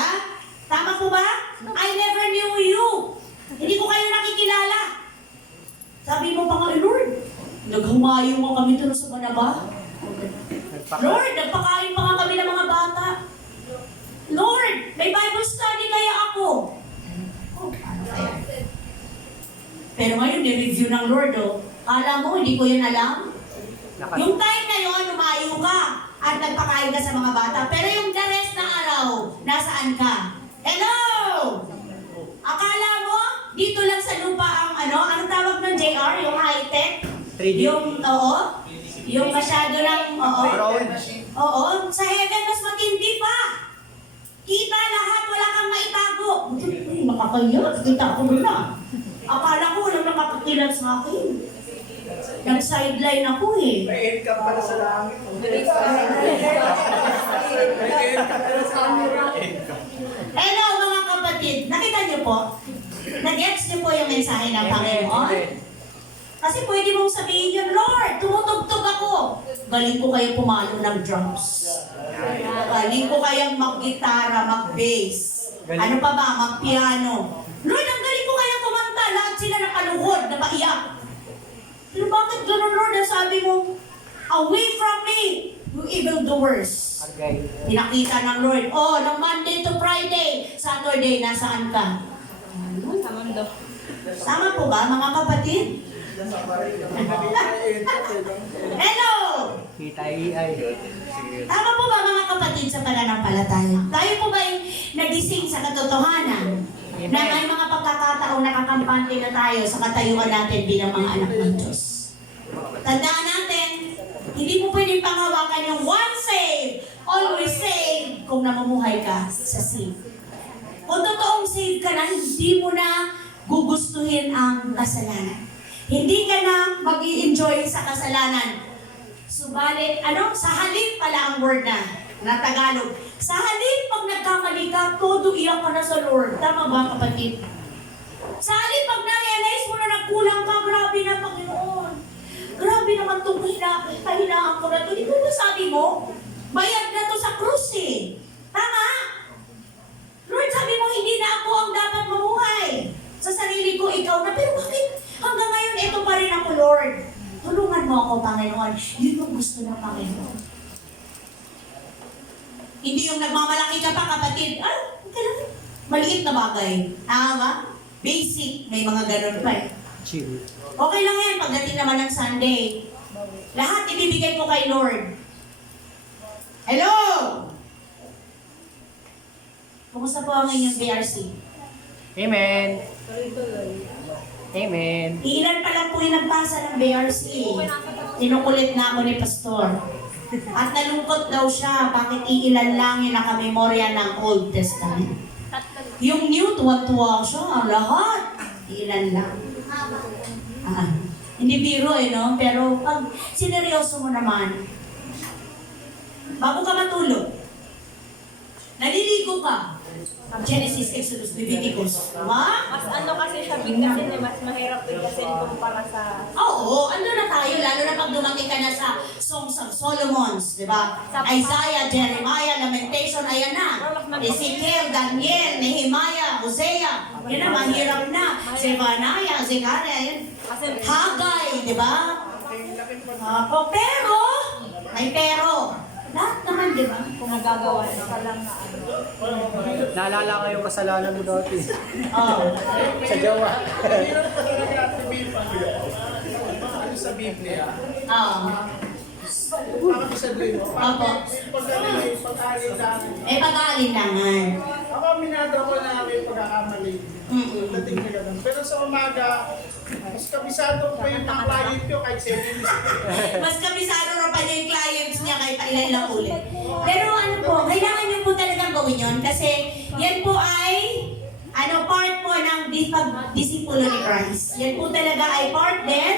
Tama po ba? I never knew you. Hindi ko kayo nakikilala. Sabi mo pa nga, Lord, naghumayo mo kami doon sa Banaba. Lord, nagpakain pa nga kami ng mga bata. Lord, may Bible study kaya ako. Oh, ano kaya? Pero ngayon, ni-review ng Lord, Kala mo, hindi ko yun alam? Yung time na yun, lumayo ka at nagpakain ka sa mga bata. Pero yung the rest ng araw, nasaan ka? Hello! Akala mo, dito lang sa lupa ang anong tawag ng JR? Yung high-tech? 3D. Yung masyado ng, Oo, sa heaven mas matindi pa. Kita lahat, wala kang maitago. Makakaya, kita ako na. Akala ko walang nakakakilan sa akin. Nag-sideline ako eh. May income pala sa langit. Hello mga kapatid, nakita niyo po? Nag-gets niyo po yung mensahe ng Panginoon? Kasi pwede mong sabihin yun, Lord, tumutugtog ako. Galing ko kayo pumalo ng drums. Galing ko kayang mag-gitara, mag-bass. Ano pa ba? Mag-piano. Lord, ang galing ko kayang kumanta. Lahat sila nakaluhod, napaiyak. Pero bakit gano'n, Lord? Ang sabi mo, away from me, you evildoers. Okay. Pinakita ng Lord, ng Monday to Friday, Saturday, nasaan ka? Sama po ba, mga kapatid? Hello! Kita iay. Tama po ba, mga kapatid, sa pananampalataya? Tayo po ba yung nagising sa katotohanan na may mga pagkakataong nakakampante na tayo sa katayuan natin bilang mga anak ng Diyos? Tandaan natin, hindi mo pwedeng panghawakan yung one save, always save kung namumuhay ka sa save. Kung totoong save ka na, hindi mo na gugustuhin ang kasalanan. Hindi ka na mag-i-enjoy sa kasalanan. Subalit, sa halip pala ang word na Tagalog. Sa halip, pag nagkamali ka, todo iyak ka na sa Lord. Tama ba, kapatid? Sa halip, pag na-realize mo na nagkulang ka, grabe na, Panginoon. Grabe naman itong kahinaan ko na ito. Di ba sabi mo? Bayad na to sa krus eh. Tama? Lord, sabi mo, hindi na ako ang dapat mamuhay. Sa sarili ko, ikaw na. Pero bakit hanggang ngayon, ito pa rin ako, Lord? Tulungan mo ako, Panginoon. Yun yung gusto ng Panginoon. Hindi yung nagmamalaki ka pa, kapatid. Maliit na bagay. Tama ba? Basic. May mga ganun pa eh. Chill. Okay lang yan pagdating naman ng Sunday. Lahat ibibigay ko kay Lord. Hello! Kumusta po ang inyong BRC? Amen. Amen. Ilan pa lang po yung nagpasa ng BRC. Tinukulit na ako ni Pastor. At nalungkot daw siya, bakit iilan lang yung nakamemorya ng Old Testament. Yung New, tuwa-tuwa siya, lahat. Iilan lang. Hindi biro no? Pero pag sineryoso mo naman, bago ka matulog, naliligo ka. Genesis, Exodus, Leviticus. Tama? Mas ano kasi siya bigkasin eh, mas mahirap bigkasin kumpara sa... Oo, ano na tayo, lalo na pag dumating ka na sa Songs of Solomon's, di ba? Isaiah, Jeremiah, Lamentation, ayan na. Ezekiel, Daniel, Nehemiah, Hosea, yan na, mahirap na. Zephaniah, Zechariah, yan. Kasi Haggai, di ba? Pero, may pero. Lahat naman, di ba? kung nagagawa ka lang na ano. Naalala ko yung kasalanan mo dati. Oo. Sa Jawa. Mahirap pa talaga ano sa Biblia. Oo. Bakit sabihin mo? Opo. Pag-alinlangan. Pag-aalinlangan. Ako minadra ko na may pagkakamali. Dating na ganun. Pero sa umaga, mas kabisado pa yung mga client ko kahit 7 minutes. Mas kabisado rin pa niya yung clients niya kahit pailan lang ulit. Pero ano po, kailangan niyo po talagang gawin yun kasi yan po ay part po ng pagdisipulo ni Christ. Yan po talaga ay part din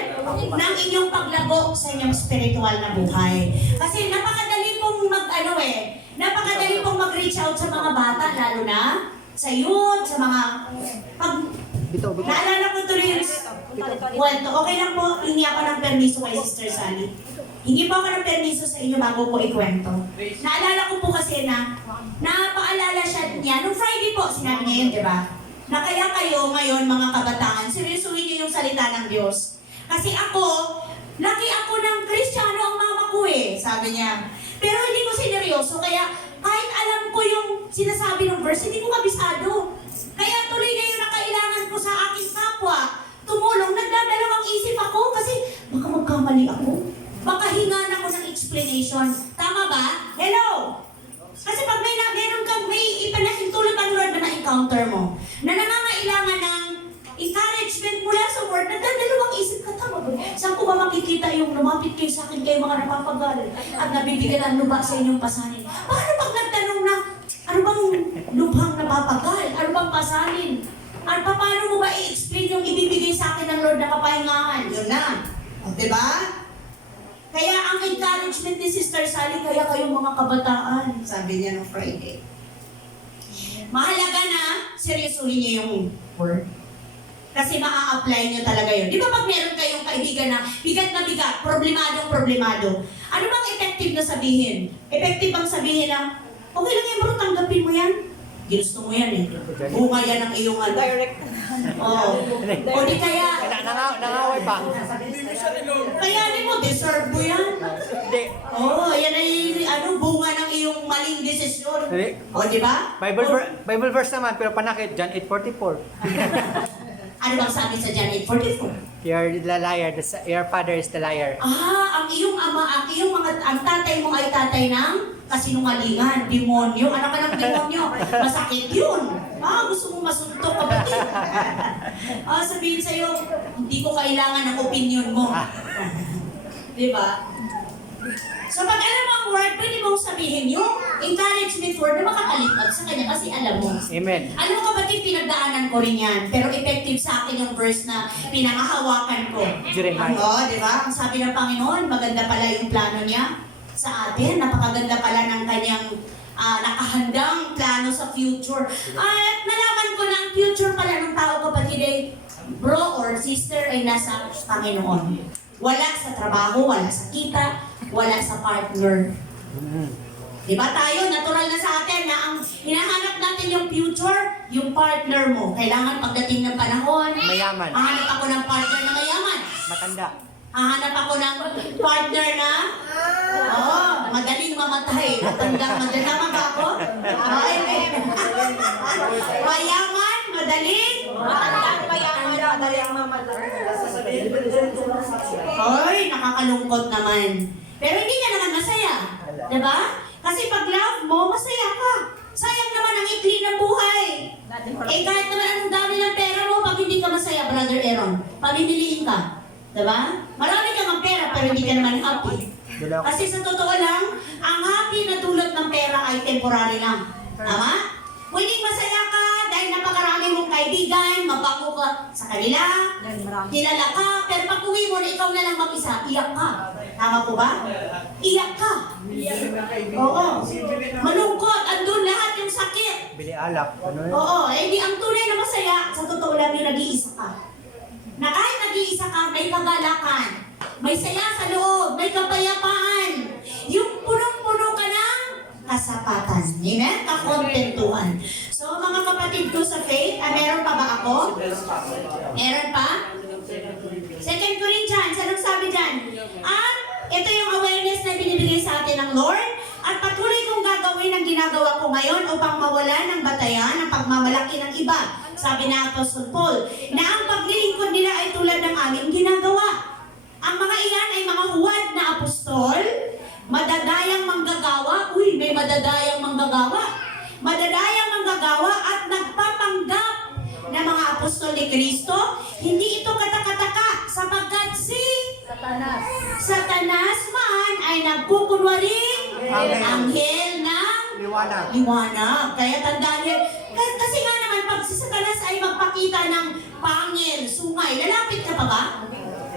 ng inyong paglago sa inyong spiritual na buhay. Kasi napakadali pong napakadali pong mag-reach out sa mga bata, lalo na sa youth, sa mga Bito. naalala ko tuloy yung kwento. Okay lang po, hingi ako ng permiso kay Sister Sally. Hindi po ako ng permiso sa inyo bago po ikwento. Naalala ko po kasi na napaalala siya niya. Nung Friday po, sinabi niya yun, di ba? Na kaya kayo ngayon, mga kabataan, seryosuhin niyo yung salita ng Diyos. Kasi laki ako ng Kristiyano ang mama ko sabi niya. Pero hindi ko sineryoso, kaya kahit alam ko yung sinasabi ng verse, hindi ko kabisado. Kaya tuloy na yung nakailangan ko sa aking kapwa. Tumulong, nagdadalawang isip ako kasi baka magkamali ako. Baka hingan ako ng explanation. Tama ba? Hello? Kasi pag may ipinahintulot ang Lord na na-encounter mo, na nangangailangan ng encouragement mula sa Word, nagdadalawang isip ka, tama ba? Saan ko ba makikita yung lumapit kayo sa akin kayo mga napapagal at nabibigyan ang luba sa inyong pasanin? Paano pag nagtanong na, ano bang lubhang napapagal? Ano bang pasanin? At paano mo ba i-explain yung ibibigay sa akin ng Lord na kapahingahan? Yun na. O, diba? Kaya ang encouragement ni Sister Sally, kaya kayong mga kabataan, sabi niya no Friday. Mahalaga na seryosuhin niyo yung word. Kasi maa-apply niyo talaga yun. Di ba pag meron kayong kaibigan na bigat, problemado, ano bang effective na sabihin? Effective bang sabihin na, okay lang yan bro, tanggapin mo yan. Ginusto mo yan Bunga yan ang iyong ano. Direct. O di kaya, Nangaway pa. kaya mo, deserve mo yan. Hindi. Yan ay bunga ng iyong maling desisyon. Hindi. O, di ba? Bible verse naman, pero panakit, John 8:44. Ano bang sabi sa John 8:44? You're the liar, your father is the liar. Ang iyong ama, ang tatay mo ay tatay ng kasinungalingan, demonyo. Anak ka ng demonyo. Masakit yun. Gusto mong masuntok, kapatid. Sabihin sa'yo, hindi ko kailangan ng opinion mo. Di ba? So pag alam mo ang word, pwede mong sabihin yung encouragement word na makakalipat sa kanya kasi alam mo. Amen. Alam mo kapatid, pinagdaanan ko rin yan. Pero effective sa akin yung verse na pinangahawakan ko. Jeremiah. Di ba? Ang sabi ng Panginoon, maganda pala yung plano niya sa atin. Napakaganda pala ng kanyang nakahandang plano sa future. At nalaman ko na ang future pala ng tao kapatid ay bro or sister ay nasa Panginoon. Wala sa trabaho, wala sa kita, wala sa partner. Diba tayo, natural na sa atin na ang hinahanap natin yung future, yung partner mo. Kailangan pagdating ng panahon, Mayaman. hahanap ako ng partner na mayaman. Matanda. Hahanap ako ng partner na madaling mamatay. Tama ba ako? Mayaman, madaling Madaling mamatay. Hoy, nakakalungkot naman. Pero hindi ka naman masaya. Diba? Kasi pag love mo, masaya ka. Sayang naman ang ikli ng buhay. Kahit naman anong dami ng pera mo, pag hindi ka masaya, Brother Aaron, pamimiliin ka. Diba? Marami kang ang pera, pero hindi ka naman happy. Kasi sa totoo lang, ang happy na dulot ng pera ay temporary lang. Tama? Pwedeng masaya ka dahil napakarami mong kaibigan, mabango ka sa kanila, kilala ka, pero pag uwi mo na ikaw na lang mag-isa, iyak ka. Tama po ba? Iyak ka. Oo. Malungkot, andun lahat yung sakit. Bili alak. Ano yun? Oo, eh di ang tunay na masaya, sa totoo lang yung nag-iisa ka. Na kahit nag-iisa ka, may kagalakan, may saya sa loob, may kapayapaan. Yung punong-puno ka ng kasapatan. Amen? Kakontentuhan. So mga kapatid ko sa faith, meron pa ba ako? Meron pa? 2 Corinthians, anong sabi dyan? At ito yung awareness na binibigay sa atin ng Lord. At patuloy kong gagawin ang ginagawa ko ngayon upang mawalan ng batayan ang pagmamalaki ng iba. Sabi na Apostle Paul, na ang paglilingkod nila ay tulad ng aming ginagawa. Ang mga iyan ay mga huwad na apostol, madadayang manggagawa, may madadayang manggagawa, madadayang manggagawa at nagpapanggap na mga apostol ni Kristo. Hindi ito katakataka sapagkat si Satanas man ay nagkukunwaring anghel ng liwanag. Kaya tandaan niyo, kasi nga naman pag si Satanas ay magpakita ng pangil, sungay, lalapit ka pa ba?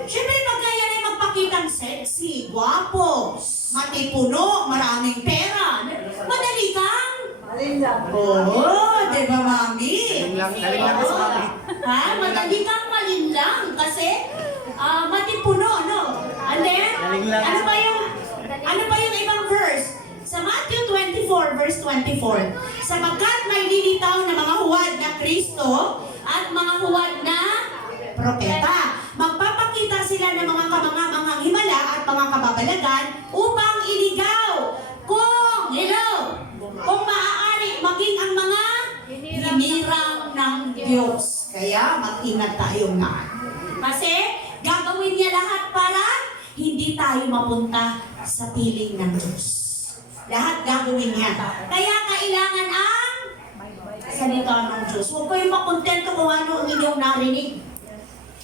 Siyempre pag yan ay magpakitang sexy, gwapo, matipuno, maraming pera, madali kang di ba mami? Galing lang sa mami. Ha? Madali kang malinlang kasi matipuno, no? And then, ano pa yung ibang verse? Sa Matthew 24, verse 24, sapagkat may lilitaw na mga huwad na Kristo at mga huwad na propeta. Magpapakita sila ng mga kamangamangang himala at mga kababalagan upang iligaw kung maaari maging ang mga hinirang ng Diyos. Kaya mag-ingat tayo na. Kasi gagawin niya lahat para hindi tayo mapunta sa piling ng Diyos. Lahat gagawin niya. Kaya kailangan ang salita ng Diyos. Huwag kayong makontento kung ano ang inyong narinig.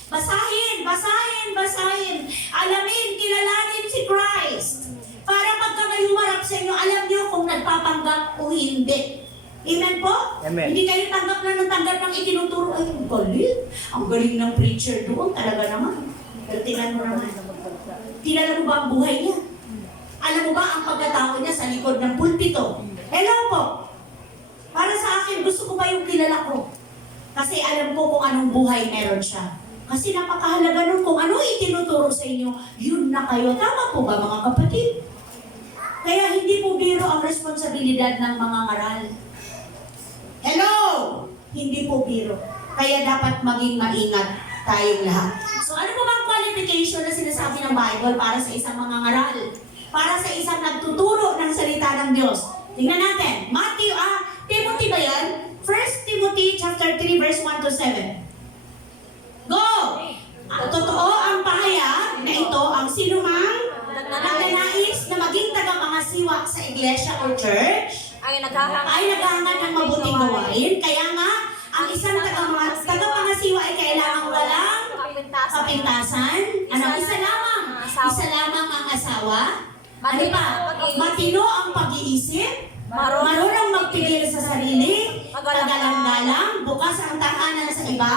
Basahin, basahin, basahin. Alamin, kilalanin si Christ. Para pagka may humarap sa inyo, alam niyo kung nagpapanggap o hindi. Amen po? Amen. Hindi kayo tanggap na ng tanggap ng itinuturo. Ay, ang galing. Ang galing ng preacher doon. Talaga naman. Pero tingnan mo naman. Kilala mo ba ang buhay niya? Alam mo ba ang pagkatao niya sa likod ng pulpito? Hello po. Para sa akin, gusto ko pa yung kilala ko. Kasi alam ko kung anong buhay meron siya. Kasi napakahalaga nun kung ano itinuturo sa inyo, yun na kayo. Tama po ba mga kapatid? Kaya hindi po biro ang responsibilidad ng mga ngaral. Hello! Hindi po biro. Kaya dapat maging maingat tayong lahat. So ano po bang qualification na sinasabi ng Bible para sa isang mga ngaral? Para sa isang nagtuturo ng salita ng Diyos? Tingnan natin. Timothy ba yan? 1 Timothy chapter 3 verse 1 to 7. Go! Totoo ang pahayag na ito ang sinumang nagnanais na maging tagapangasiwa sa iglesia o church ay naghahangad ng mabuting gawain. Kaya nga, ang isang tagapangasiwa ay kailangang walang kapintasan. Isa lamang ang asawa. Ano pa? Matino ang pag-iisip. Marunong magpigil sa sarili. Tagalang-galang. Bukas ang tahanan sa iba.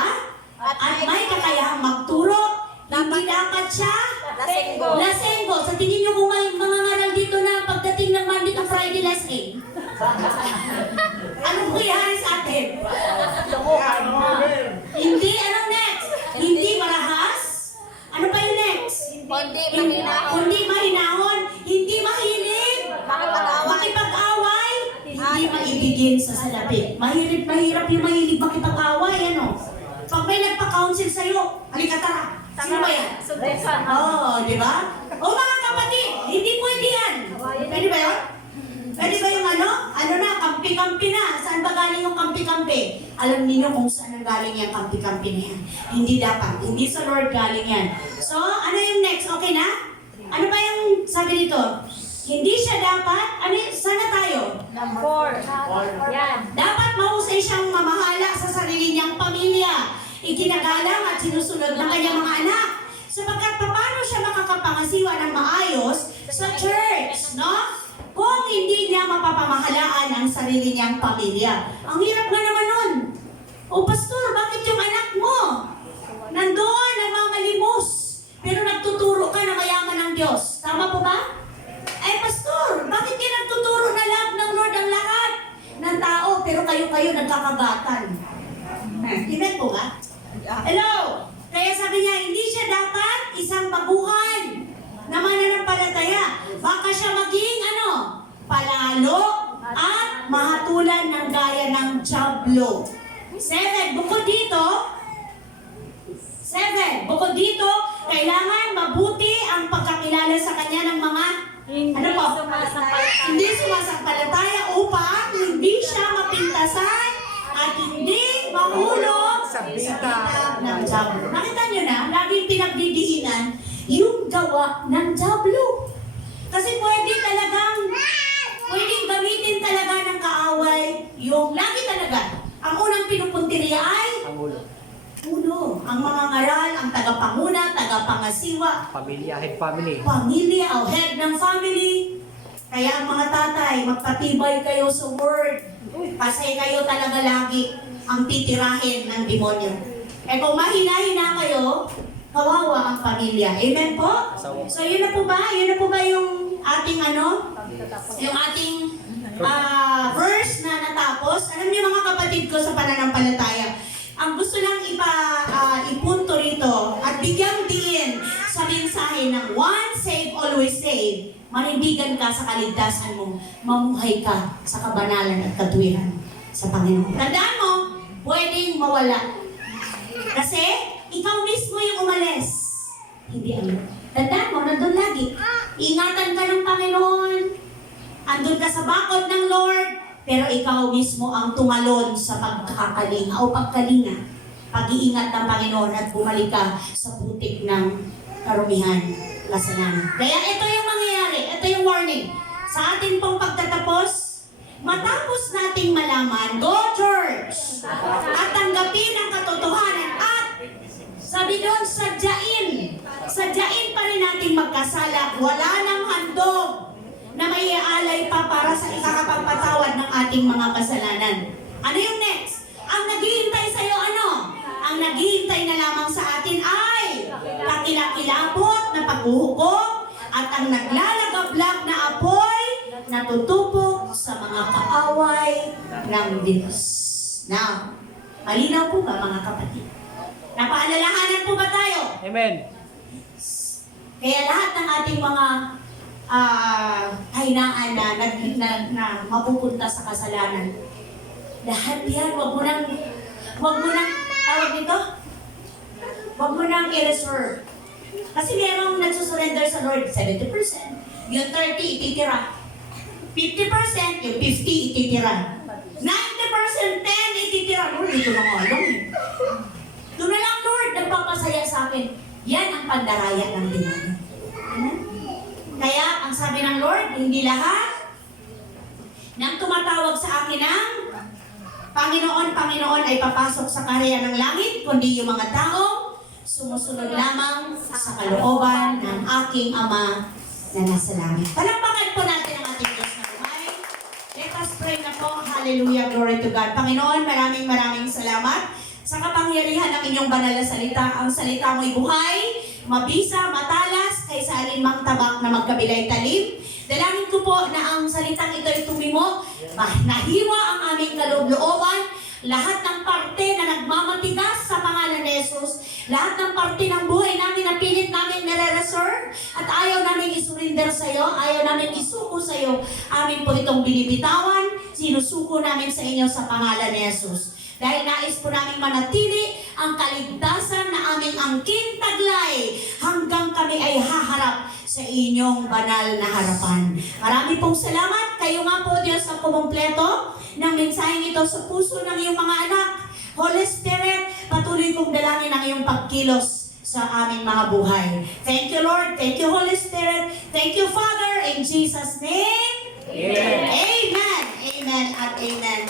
At may kakayahang magturo. Hindi dapat siya lasenggo. Sa tingin niyo kung may mga ngaral dito na pagdating ng Monday to Friday laseng? Anong kuyari sa atin? Hindi. Anong next? Hindi marahas? Ano pa yung next? Kundi mahinahon. Hindi mahilig. Makipag-away. Hindi maibigin sa salapi. Mahirap yung mahilig makipag-away. Ano? Pag may nagpa-counsel sa'yo, halika tara. Sino ba yan? Di ba? Mga kapatid, hindi pwede yan. Pwede ba yan? Pwede ba yung kampi-kampi na? Saan ba galing yung kampi-kampi? Alam niyo kung saan galing yung kampi-kampi na yan. Hindi dapat. Hindi sa Lord galing yan. So, ano yung next? Okay na? Ano ba yung sabi dito? Hindi siya dapat, sana tayo? Number 4. Yan. Dapat mahusay siyang mamahala sa sarili niyang pamilya. Iginagalang at sinusunod ng kanyang mga anak. Sapagkat paano siya makakapangasiwa ng maayos sa church, no? Kung hindi niya mapapamahalaan ang sarili niyang pamilya. Ang hirap nga naman nun. O pastor, bakit yung anak mo nandoon, namamalimos, pero nagtuturo ka na mayaman ng Diyos? Tama po ba? Eh pastor, bakit di nagtuturo na love ng Lord ang lahat ng tao, pero kayo nagkakagatan? Amen po ba? Hello? Kaya sabi niya, hindi siya dapat isang baguhan na mananampalataya. Baka siya maging palalo at mahatulan ng gaya ng Diablo. 7, bukod dito, kailangan mabuti ang pagkakilala sa kanya ng mga hindi sumasampalataya upang hindi siya mapintasan at hindi mahulog sa bitag ng Diablo. Nakita niyo na, laging pinagdidiinan yung gawa ng Diablo. Kasi pwedeng gamitin talaga ng kaaway yung lagi talaga. Ang unang pinupuntirya ay uno, ang mga ngaral, ang tagapanguna, tagapangasiwa, Head family. pamilya o head ng family. Kaya ang mga tatay, magpatibay kayo sa word. Kasi kayo talaga lagi ang titirahin ng demonyo. Eh kung mahina-hina kayo, kawawa ang pamilya. Amen po? So yun na po ba? Yun na po ba yung ating yung ating verse na natapos? Alam niyo mga kapatid ko sa pananampalataya, ang gusto lang ipunto rito at bigyang diin sa mensahe ng once saved, always saved. Manindigan ka sa kaligtasan mo, mamuhay ka sa kabanalan at katwiran sa Panginoon. Tandaan mo, pwedeng mawala. Kasi ikaw mismo yung umalis. Hindi ang tandaan mo, nandun lagi. Ingatan ka ng Panginoon. Andun ka sa bakod ng Lord. Pero ikaw mismo ang tumalon sa pagkakalinga o pagkalinga. Pag-iingat ng Panginoon at bumalik ka sa putik ng karumihan, kasalanan. Kaya ito yung mangyayari. Ito yung warning. Sa atin pong pagtatapos, matapos nating malaman, go church! At tanggapin ang katotohanan at sabi doon, sadyain pa rin natin magkasala. Wala nang handog na may iaalay pa para sa ikakapagpatawad ng ating mga kasalanan. Ano yung next? Ang naghihintay sa'yo Ang naghihintay na lamang sa atin ay kakilakilabot na paghuhukom at ang naglalagablag na apoy na tutupok sa mga kaaway ng Diyos. Now, malinaw po ba mga kapatid? Napaalalahanan po ba tayo? Amen. Kaya lahat ng ating mga kahinaan na mapupunta sa kasalanan, lahat yan, wag mo nang tawag dito? Wag mo nang i-reserve. Kasi merong nagsusurrender sa Lord, 70%. Yung 30, ititira. 50%, yung 50, ititira. 90%, 10, ititira. Lord, ito na nga lang eh. Doon na lang, Lord, nagpapasaya sa akin. Yan ang pandaraya ng demonyo. Kaya, ang sabi ng Lord, hindi lahat ng tumatawag sa akin ng Panginoon ay papasok sa karya ng langit, kundi yung mga taong sumusunod lamang sa kalooban ng aking Ama na nasa langit. Palakpakan po natin ang ating Diyos na buhay. Let us pray na po. Hallelujah, glory to God. Panginoon, maraming salamat sa kapangyarihan ng inyong banal na salita. Ang salita mo'y buhay, mabisa, matalas, kaysa alinmang tabak na magkabilay talim. Dalangin ko po na ang salitang ito ay tumimo, nahiwa ang aming kaloob-looban, lahat ng parte na nagmamatigas sa pangalan ni Jesus, lahat ng parte ng buhay namin na pilit namin nire-reserve at ayaw namin isurrender sa iyo, ayaw namin isuko sa iyo, amin po itong binibitawan, sinusuko namin sa inyo sa pangalan ni Jesus. Dahil nais po namin manatili ang kaligtasan na aming angkin taglay hanggang kami ay haharap sa inyong banal na harapan. Marami pong salamat. Kayo nga po, Diyos, ang kumumpleto ng mensaheng ito sa puso ng iyong mga anak. Holy Spirit, patuloy kong dalangin ang iyong pagkilos sa aming mga buhay. Thank you, Lord. Thank you, Holy Spirit. Thank you, Father. In Jesus' name, Amen. Amen. Amen at amen.